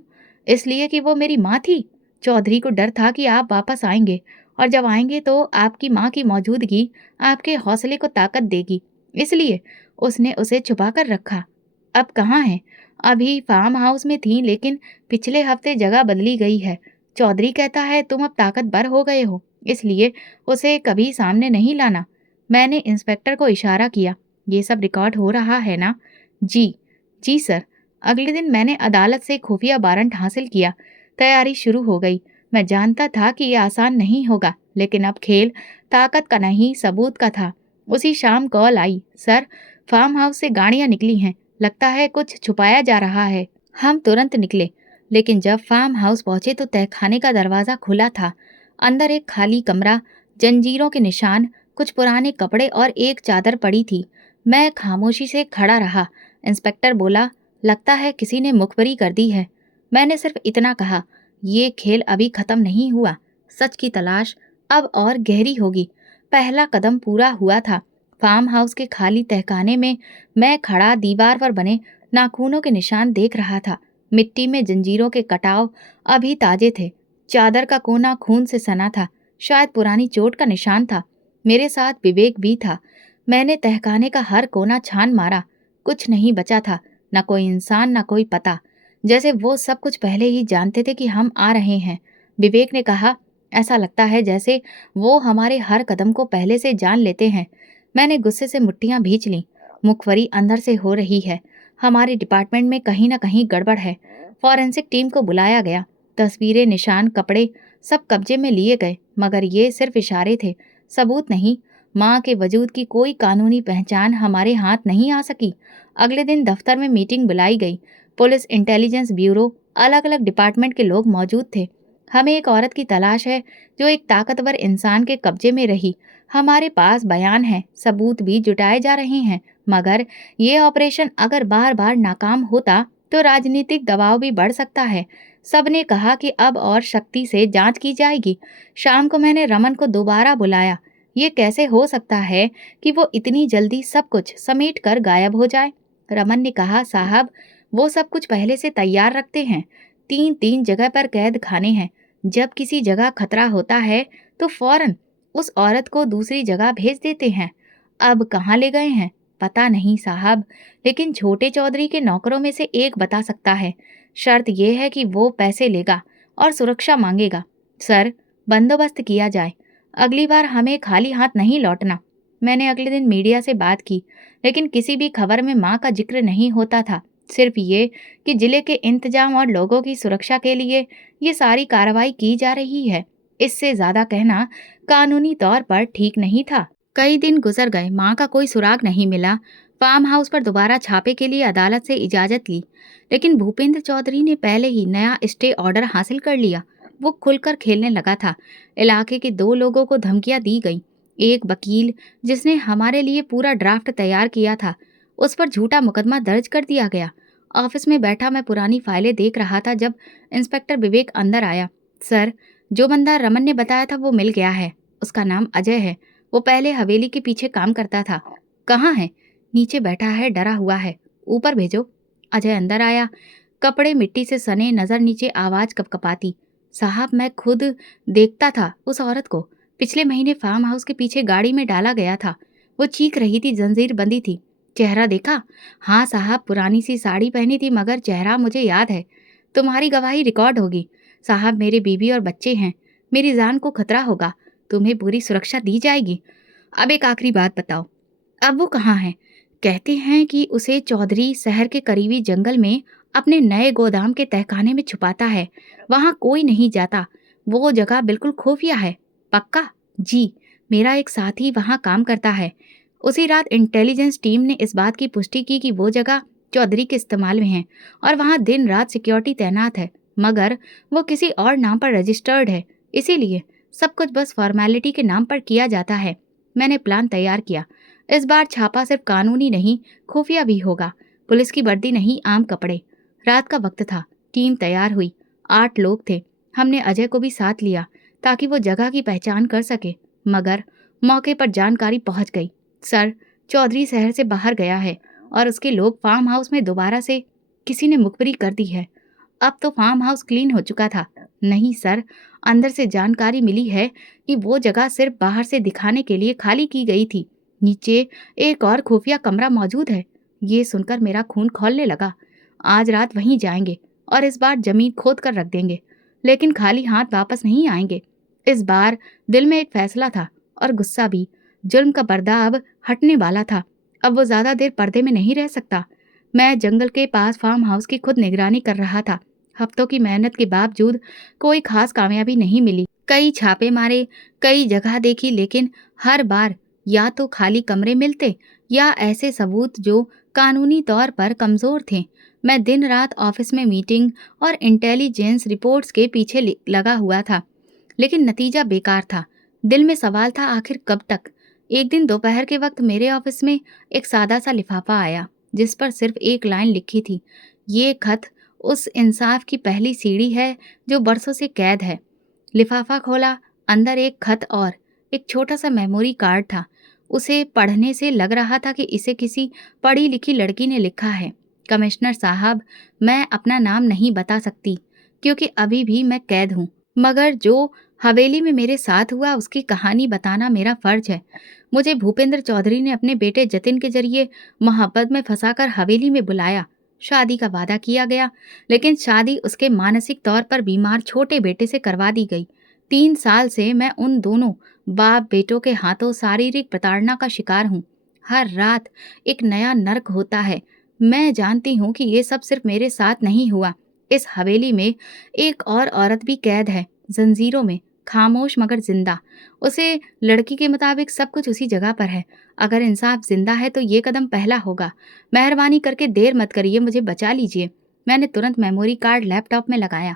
इसलिए कि वो मेरी माँ थी। चौधरी को डर था कि आप वापस आएंगे, और जब आएंगे तो आपकी माँ की मौजूदगी आपके हौसले को ताकत देगी। इसलिए उसने उसे छुपा कर रखा। अब कहाँ है? अभी फार्म हाउस में थी, लेकिन पिछले हफ्ते जगह बदली गई है। चौधरी कहता है तुम अब ताकतवर हो गए हो, इसलिए उसे कभी सामने नहीं लाना। मैंने इंस्पेक्टर को इशारा किया। ये सब रिकॉर्ड हो रहा है ना? जी। जी सर। अगले दिन मैंने अदालत से खुफिया वारंट हासिल किया। तैयारी शुरू हो गई। मैं जानता था कि यह आसान नहीं होगा, लेकिन अब खेल ताकत का नहीं, सबूत का था। उसी शाम कॉल आई। सर, फार्म हाउस से गाड़ियां निकली हैं, लगता है कुछ छुपाया जा रहा है। हम तुरंत निकले, लेकिन जब फार्म हाउस पहुंचे तो तहखाने का दरवाजा खुला था। अंदर एक खाली कमरा, जंजीरों के निशान, कुछ पुराने कपड़े और एक चादर पड़ी थी। मैं खामोशी से खड़ा रहा। इंस्पेक्टर बोला, लगता है किसी ने मुखबरी कर दी है। मैंने सिर्फ इतना कहा, ये खेल अभी खत्म नहीं हुआ। सच की तलाश अब और गहरी होगी। पहला कदम पूरा हुआ था। फार्म हाउस के खाली तहखाने में मैं खड़ा दीवार पर बने नाखूनों के निशान देख रहा था। मिट्टी में जंजीरों के कटाव अभी ताजे थे। चादर का कोना खून से सना था, शायद पुरानी चोट का निशान था। मेरे साथ विवेक भी था। मैंने तहखाने का हर कोना छान मारा। कुछ नहीं बचा था, न कोई इंसान, न कोई पता। जैसे वो सब कुछ पहले ही जानते थे कि हम आ रहे हैं। विवेक ने कहा, ऐसा लगता है जैसे वो हमारे हर कदम को पहले से जान लेते हैं। मैंने गुस्से से मुट्ठियां भींच लीं। मुखबरी अंदर से हो रही है। हमारे डिपार्टमेंट में कहीं ना कहीं गड़बड़ है। फॉरेंसिक टीम को बुलाया गया। तस्वीरें, निशान, कपड़े सब कब्जे में लिए गए, मगर ये सिर्फ इशारे थे, सबूत नहीं। माँ के वजूद की कोई कानूनी पहचान हमारे हाथ नहीं आ सकी। अगले दिन दफ्तर में मीटिंग बुलाई गई। पुलिस, इंटेलिजेंस ब्यूरो, अलग अलग डिपार्टमेंट के लोग मौजूद थे। हमें एक औरत की तलाश है जो एक ताकतवर इंसान के कब्जे में रही। हमारे पास बयान है, सबूत भी जुटाए जा रहे हैं, मगर ये ऑपरेशन अगर बार बार नाकाम होता तो राजनीतिक दबाव भी बढ़ सकता है। सबने कहा कि अब और सख्ती से जांच की जाएगी। शाम को मैंने रमन को दोबारा बुलाया। ये कैसे हो सकता है कि वो इतनी जल्दी सब कुछ समेट कर गायब हो जाए? रमन ने कहा, साहब, वो सब कुछ पहले से तैयार रखते हैं। तीन तीन जगह पर कैद खाने हैं। जब किसी जगह खतरा होता है तो फौरन उस औरत को दूसरी जगह भेज देते हैं। अब कहाँ ले गए हैं पता नहीं साहब, लेकिन छोटे चौधरी के नौकरों में से एक बता सकता है। शर्त यह है कि वो पैसे लेगा और सुरक्षा मांगेगा। सर, बंदोबस्त किया जाए, अगली बार हमें खाली हाथ नहीं लौटना। मैंने अगले दिन मीडिया से बात की, लेकिन किसी भी खबर में माँ का जिक्र नहीं होता था। सिर्फ ये कि जिले के इंतजाम और लोगों की सुरक्षा के लिए ये सारी कार्रवाई की जा रही है। इससे ज्यादा कहना कानूनी तौर पर ठीक नहीं था। कई दिन गुजर गए, माँ का कोई सुराग नहीं मिला। फार्म हाउस पर दोबारा छापे के लिए अदालत से इजाजत ली, लेकिन भूपेंद्र चौधरी ने पहले ही नया स्टे ऑर्डर हासिल कर लिया। वो खुलकर खेलने लगा था। इलाके के दो लोगों को धमकियां दी गई। एक वकील जिसने हमारे लिए पूरा ड्राफ्ट तैयार किया था, उस पर झूठा मुकदमा दर्ज कर दिया गया। ऑफिस में बैठा मैं पुरानी फाइलें देख रहा था जब इंस्पेक्टर विवेक अंदर आया। सर, जो बंदा रमन ने बताया था वो मिल गया है। उसका नाम अजय है। वो पहले हवेली के पीछे काम करता था। कहाँ है? नीचे बैठा है, डरा हुआ है। ऊपर भेजो। अजय अंदर आया, कपड़े मिट्टी से सने, नजर नीचे, आवाज कपकपाती। साहब, मैं खुद देखता था उस औरत को। पिछले महीने फार्म हाउस के पीछे गाड़ी में डाला गया था। वो चीख रही थी, जंजीर बंदी थी। चेहरा देखा? हाँ साहब, पुरानी सी साड़ी पहनी थी, मगर चेहरा मुझे याद है। तुम्हारी गवाही रिकॉर्ड होगी। साहब, मेरे बीवी और बच्चे हैं, मेरी जान को खतरा होगा। तुम्हें पूरी सुरक्षा दी जाएगी। अब एक आखिरी बात बताओ, अब वो कहाँ है? कहते हैं कि उसे चौधरी शहर के करीबी जंगल में अपने नए गोदाम के तहखाने में छुपाता है। वहां कोई नहीं जाता। वो जगह बिल्कुल खुफिया है। पक्का? जी, मेरा एक साथी वहां काम करता है। उसी रात इंटेलिजेंस टीम ने इस बात की पुष्टि की कि वो जगह चौधरी के इस्तेमाल में है और वहां दिन रात सिक्योरिटी तैनात है, मगर वो किसी और नाम पर रजिस्टर्ड है। इसीलिए सब कुछ बस फॉर्मेलिटी के नाम पर किया जाता है। मैंने प्लान तैयार किया। इस बार छापा सिर्फ कानूनी नहीं, खुफिया भी होगा। पुलिस की वर्दी नहीं, आम कपड़े। रात का वक्त था। टीम तैयार हुई। 8 लोग थे। हमने अजय को भी साथ लिया ताकि वो जगह की पहचान कर सके, मगर मौके पर जानकारी पहुंच गई। सर, चौधरी शहर से बाहर गया है और उसके लोग फार्म हाउस में दोबारा से किसी ने मुखबरी कर दी है। अब तो फार्म हाउस क्लीन हो चुका था। नहीं सर, अंदर से जानकारी मिली है कि वो जगह सिर्फ बाहर से दिखाने के लिए खाली की गई थी। नीचे एक और खुफिया कमरा मौजूद है। ये सुनकर मेरा खून खौलने लगा। आज रात वहीं जाएंगे और इस बार जमीन खोद कर रख देंगे, लेकिन खाली हाथ वापस नहीं आएंगे। इस बार दिल में एक फैसला था और गुस्सा भी। जुल्म का पर्दा अब हटने वाला था। अब वो ज्यादा देर पर्दे में नहीं रह सकता। मैं जंगल के पास फार्म हाउस की खुद निगरानी कर रहा था। हफ्तों की मेहनत के बावजूद कोई खास कामयाबी नहीं मिली। कई छापे मारे, कई जगह देखी, लेकिन हर बार या तो खाली कमरे मिलते या ऐसे सबूत जो कानूनी तौर पर कमजोर थे। मैं दिन रात ऑफिस में मीटिंग और इंटेलिजेंस रिपोर्ट्स के पीछे लगा हुआ था, लेकिन नतीजा बेकार था। दिल में सवाल था, आखिर कब तक? एक दिन दोपहर के वक्त मेरे ऑफिस में एक सादा सा लिफाफा आया जिस पर सिर्फ एक लाइन लिखी थी, ये खत उस इंसाफ की पहली सीढ़ी है जो बरसों से कैद है। लिफाफा खोला, अंदर एक खत और एक छोटा सा मेमोरी कार्ड था। उसे पढ़ने से लग रहा था कि इसे किसी पढ़ी लिखी लड़की ने लिखा है। कमिश्नर साहब, मैं अपना नाम नहीं बता सकती क्योंकि अभी भी मैं कैद हूँ, मगर जो हवेली में मेरे साथ हुआ उसकी कहानी बताना मेरा फर्ज है। मुझे भूपेंद्र चौधरी ने अपने बेटे जतिन के जरिए मोहब्बत में फंसाकर हवेली में बुलाया। शादी का वादा किया गया, लेकिन शादी उसके मानसिक तौर पर बीमार छोटे बेटे से करवा दी गई। 3 साल से मैं उन दोनों बाप बेटों के हाथों शारीरिक प्रताड़ना का शिकार हूँ। हर रात एक नया नर्क होता है। मैं जानती हूँ कि ये सब सिर्फ मेरे साथ नहीं हुआ। इस हवेली में एक और औरत भी कैद है, जंजीरों में, खामोश मगर जिंदा। उसे लड़की के मुताबिक सब कुछ उसी जगह पर है। अगर इंसाफ जिंदा है तो ये कदम पहला होगा। मेहरबानी करके देर मत करिए, मुझे बचा लीजिए। मैंने तुरंत मेमोरी कार्ड लैपटॉप में लगाया।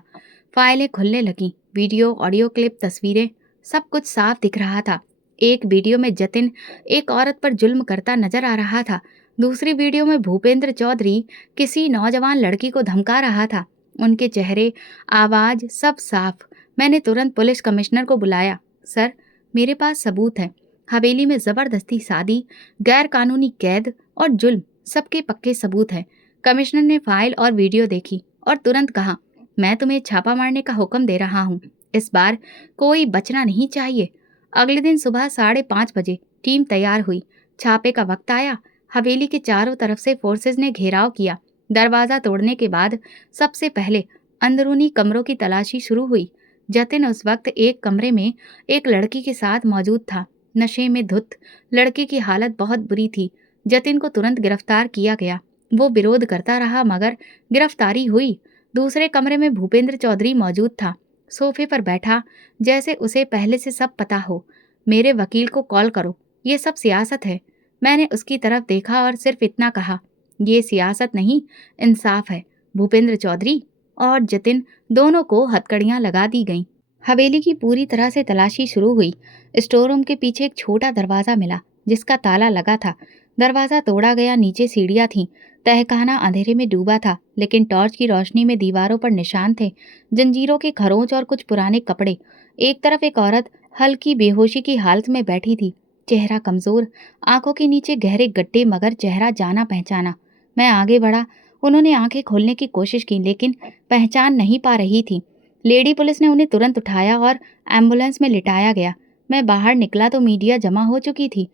फाइलें खुलने लगी। वीडियो, ऑडियो क्लिप, तस्वीरें, सब कुछ साफ दिख रहा था। एक वीडियो में जतिन एक औरत पर जुल्म करता नजर आ रहा था। दूसरी वीडियो में भूपेंद्र चौधरी किसी नौजवान लड़की को धमका रहा था। उनके चेहरे, आवाज सब साफ। मैंने तुरंत पुलिस कमिश्नर को बुलाया। सर, मेरे पास सबूत है। हवेली में जबरदस्ती शादी, गैर कानूनी कैद और जुल्म, सबके पक्के सबूत हैं। कमिश्नर ने फाइल और वीडियो देखी और तुरंत कहा, मैं तुम्हें छापा मारने का हुक्म दे रहा हूँ। इस बार कोई बचना नहीं चाहिए। अगले दिन सुबह 5:30 बजे टीम तैयार हुई। छापे का वक्त आया। हवेली के चारों तरफ से फोर्सेज ने घेराव किया। दरवाजा तोड़ने के बाद सबसे पहले अंदरूनी कमरों की तलाशी शुरू हुई। जतिन उस वक्त एक कमरे में एक लड़की के साथ मौजूद था। नशे में धुत लड़की की हालत बहुत बुरी थी। जतिन को तुरंत गिरफ्तार किया गया। वो विरोध करता रहा मगर गिरफ्तारी हुई। दूसरे कमरे में भूपेंद्र चौधरी मौजूद था। सोफे पर बैठा, जैसे उसे पहले से सब पता हो। मेरे वकील को कॉल करो, ये सब सियासत है। मैंने उसकी तरफ देखा और सिर्फ इतना कहा, ये सियासत नहीं, इंसाफ है। भूपेंद्र चौधरी और जतिन दोनों को हथकड़ियां लगा दी गईं। हवेली की पूरी तरह से तलाशी शुरू हुई। स्टोर रूम के पीछे एक छोटा दरवाजा मिला जिसका ताला लगा था। दरवाजा तोड़ा गया। नीचे सीढ़ियां थीं। तहखाना अंधेरे में डूबा था, लेकिन टॉर्च की रोशनी में दीवारों पर निशान थे, जंजीरों के खरोंच और कुछ पुराने कपड़े। एक तरफ एक औरत हल्की बेहोशी की हालत में बैठी थी। चेहरा कमजोर, आंखों के नीचे गहरे गड्ढे, मगर चेहरा जाना पहचाना। मैं आगे बढ़ा। उन्होंने आंखें खोलने की कोशिश की, लेकिन पहचान नहीं पा रही थी। लेडी पुलिस ने उन्हें तुरंत उठाया और एम्बुलेंस में लिटाया गया। मैं बाहर निकला तो मीडिया जमा हो चुकी थी।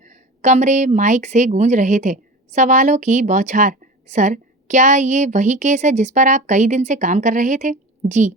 कमरे माइक से गूंज रहे थे। सवालों की बौछार। सर, क्या ये वही केस है जिस पर आप कई दिन से काम कर रहे थे? जी,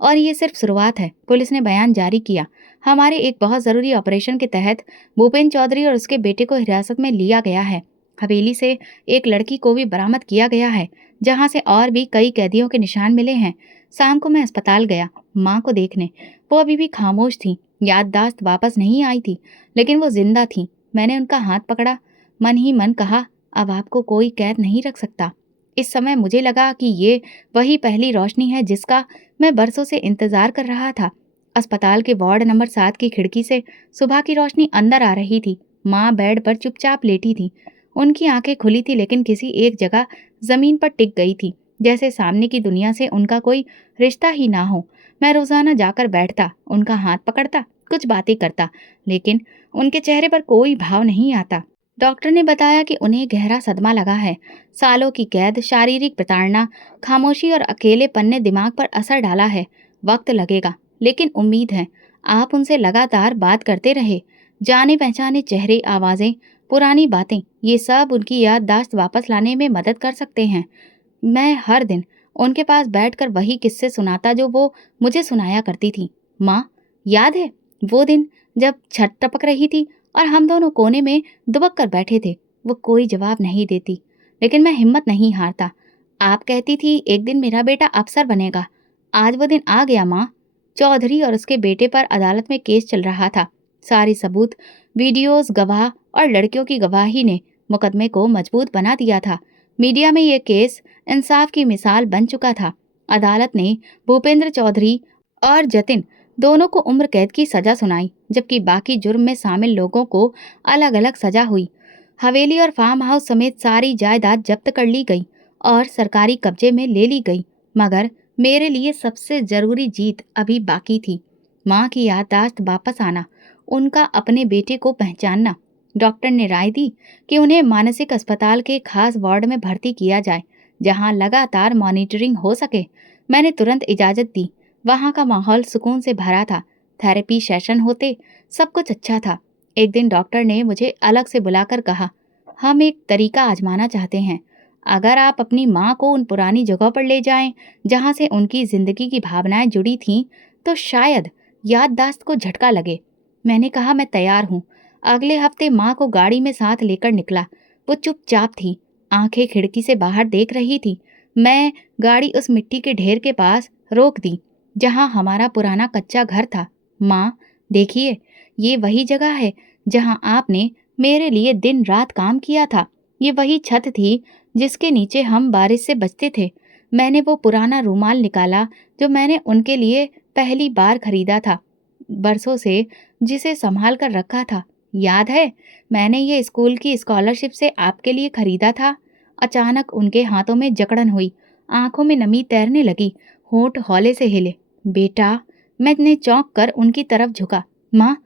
और ये सिर्फ शुरुआत है, पुलिस ने बयान जारी किया। हमारे एक बहुत ज़रूरी ऑपरेशन के तहत भूपेन चौधरी और उसके बेटे को हिरासत में लिया गया है। हवेली से एक लड़की को भी बरामद किया गया है, जहाँ से और भी कई कैदियों के निशान मिले हैं। शाम को मैं अस्पताल गया माँ को देखने। वो अभी भी खामोश थी। याददाश्त वापस नहीं आई थी, लेकिन वो जिंदा थी। मैंने उनका हाथ पकड़ा। मन ही मन कहा, अब आपको कोई कैद नहीं रख सकता। इस समय मुझे लगा कि ये वही पहली रोशनी है जिसका मैं बरसों से इंतजार कर रहा था। अस्पताल के वार्ड नंबर 7 की खिड़की से सुबह की रोशनी अंदर आ रही थी। माँ बेड पर चुपचाप लेटी थी। उनकी आंखें खुली थी, लेकिन किसी एक जगह जमीन पर टिक गई थी, जैसे सामने की दुनिया से उनका कोई रिश्ता ही ना हो। मैं रोजाना जाकर बैठता, उनका हाथ पकड़ता, कुछ बातें करता, लेकिन उनके चेहरे पर कोई भाव नहीं आता। डॉक्टर ने बताया कि उन्हें गहरा सदमा लगा है। सालों की कैद, शारीरिक प्रताड़ना, खामोशी और अकेलेपन ने दिमाग पर असर डाला है। वक्त लगेगा, लेकिन उम्मीद है। आप उनसे लगातार बात करते रहे। जाने पहचाने चेहरे, आवाज़ें, पुरानी बातें, ये सब उनकी याददाश्त वापस लाने में मदद कर सकते हैं। मैं हर दिन उनके पास बैठकर वही किस्से सुनाता जो वो मुझे सुनाया करती थी। माँ, याद है वो दिन जब छत टपक रही थी और हम दोनों कोने में दुबक कर बैठे थे? वो कोई जवाब नहीं देती, लेकिन मैं हिम्मत नहीं हारता। आप कहती थी एक दिन मेरा बेटा अफसर बनेगा। आज वो दिन आ गया माँ। चौधरी और उसके बेटे पर अदालत में केस चल रहा था। सारे सबूत, वीडियोस, गवाह और लड़कियों की गवाही ने मुकदमे को मजबूत बना दिया था। मीडिया में ये केस इंसाफ की मिसाल बन चुका था। अदालत ने भूपेंद्र चौधरी और जतिन दोनों को उम्र कैद की सजा सुनाई, जबकि बाकी जुर्म में शामिल लोगों को अलग अलग सजा हुई। हवेली और फार्म हाउस समेत सारी जायदाद जब्त कर ली गई और सरकारी कब्जे में ले ली गई। मगर मेरे लिए सबसे जरूरी जीत अभी बाकी थी। माँ की याददाश्त वापस आना, उनका अपने बेटे को पहचानना। डॉक्टर ने राय दी कि उन्हें मानसिक अस्पताल के खास वार्ड में भर्ती किया जाए, जहां लगातार मॉनिटरिंग हो सके। मैंने तुरंत इजाज़त दी। वहां का माहौल सुकून से भरा था। थेरेपी सेशन होते, सब कुछ अच्छा था। एक दिन डॉक्टर ने मुझे अलग से बुलाकर कहा, हम एक तरीका आजमाना चाहते हैं। अगर आप अपनी माँ को उन पुरानी जगहों पर ले जाएं जहां से उनकी जिंदगी की भावनाएं जुड़ी थीं, तो शायद याददाश्त को झटका लगे। मैंने कहा, मैं तैयार हूँ। अगले हफ्ते माँ को गाड़ी में साथ लेकर निकला। वो चुपचाप थी, आंखें खिड़की से बाहर देख रही थी। मैं गाड़ी उस मिट्टी के ढेर के पास रोक दी जहां हमारा पुराना कच्चा घर था। माँ, देखिए, ये वही जगह है जहां आपने मेरे लिए दिन रात काम किया था। ये वही छत थी जिसके नीचे हम बारिश से बचते थे। मैंने वो पुराना रूमाल निकाला जो मैंने उनके लिए पहली बार खरीदा था, बरसों से जिसे संभाल कर रखा था। याद है, मैंने ये स्कूल की स्कॉलरशिप से आपके लिए खरीदा था। अचानक उनके हाथों में जकड़न हुई, आंखों में नमी तैरने लगी, होंठ हौले से हिले। बेटा, मैंने चौंक कर उनकी तरफ झुका। माँ,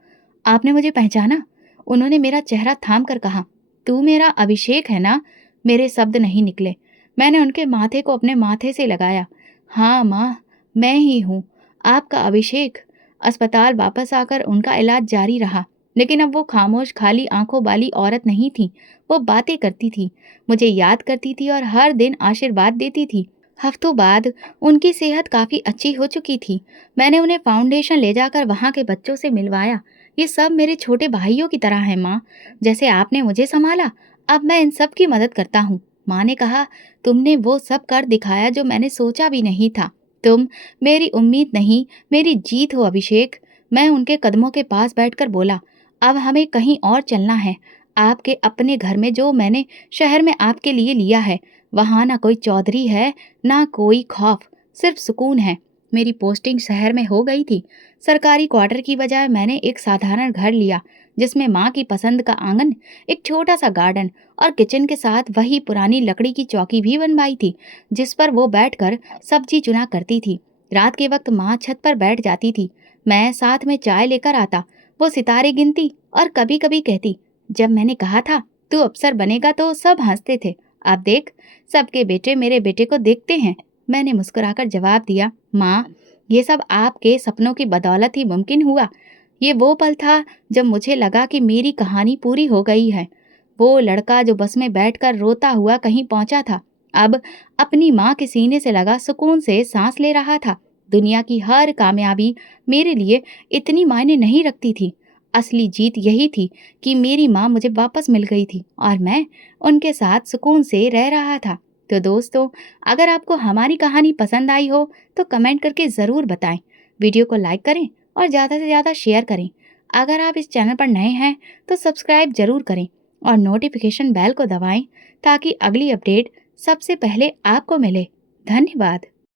आपने मुझे पहचाना? उन्होंने मेरा चेहरा थाम कर कहा, तू मेरा अभिषेक है ना? मेरे शब्द नहीं निकले। मैंने उनके माथे को अपने माथे से लगाया। हाँ माँ, मैं ही हूँ, आपका अभिषेक। अस्पताल वापस आकर उनका इलाज जारी रहा, लेकिन अब वो खामोश, खाली आंखों वाली औरत नहीं थी। वो बातें करती थी, मुझे याद करती थी और हर दिन आशीर्वाद देती थी। हफ्तों बाद उनकी सेहत काफ़ी अच्छी हो चुकी थी। मैंने उन्हें फाउंडेशन ले जाकर वहाँ के बच्चों से मिलवाया। ये सब मेरे छोटे भाइयों की तरह हैं माँ। जैसे आपने मुझे संभाला, अब मैं इन सब की मदद करता हूँ। माँ ने कहा, तुमने वो सब कर दिखाया जो मैंने सोचा भी नहीं था। तुम मेरी उम्मीद नहीं, मेरी जीत हो अभिषेक। मैं उनके कदमों के पास बैठकर बोला, अब हमें कहीं और चलना है। आपके अपने घर में जो मैंने शहर में आपके लिए लिया है, वहाँ ना कोई चौधरी है, ना कोई खौफ, सिर्फ सुकून है। मेरी पोस्टिंग शहर में हो गई थी। सरकारी क्वार्टर की बजाय मैंने एक साधारण घर लिया, जिसमें माँ की पसंद का आंगन, एक छोटा सा गार्डन और किचन के साथ वही पुरानी लकड़ी की चौकी भी बनवाई थी, जिस पर वो बैठकर सब्जी चुना करती थी। रात के वक्त माँ छत पर बैठ जाती थी, मैं साथ में चाय लेकर आता। वो सितारे गिनती और कभी कभी कहती, जब मैंने कहा था तू अफसर बनेगा तो सब हंसते थे, अब देख सबके बेटे मेरे बेटे को देखते हैं। मैंने मुस्कुराकर जवाब दिया, माँ, ये सब आपके सपनों की बदौलत ही मुमकिन हुआ। ये वो पल था जब मुझे लगा कि मेरी कहानी पूरी हो गई है। वो लड़का जो बस में बैठकर रोता हुआ कहीं पहुंचा था, अब अपनी माँ के सीने से लगा सुकून से सांस ले रहा था। दुनिया की हर कामयाबी मेरे लिए इतनी मायने नहीं रखती थी। असली जीत यही थी कि मेरी माँ मुझे वापस मिल गई थी और मैं उनके साथ सुकून से रह रहा था। तो दोस्तों, अगर आपको हमारी कहानी पसंद आई हो तो कमेंट करके ज़रूर बताएं। वीडियो को लाइक करें और ज़्यादा से ज़्यादा शेयर करें। अगर आप इस चैनल पर नए हैं तो सब्सक्राइब ज़रूर करें और नोटिफिकेशन बेल को दबाएं ताकि अगली अपडेट सबसे पहले आपको मिले। धन्यवाद।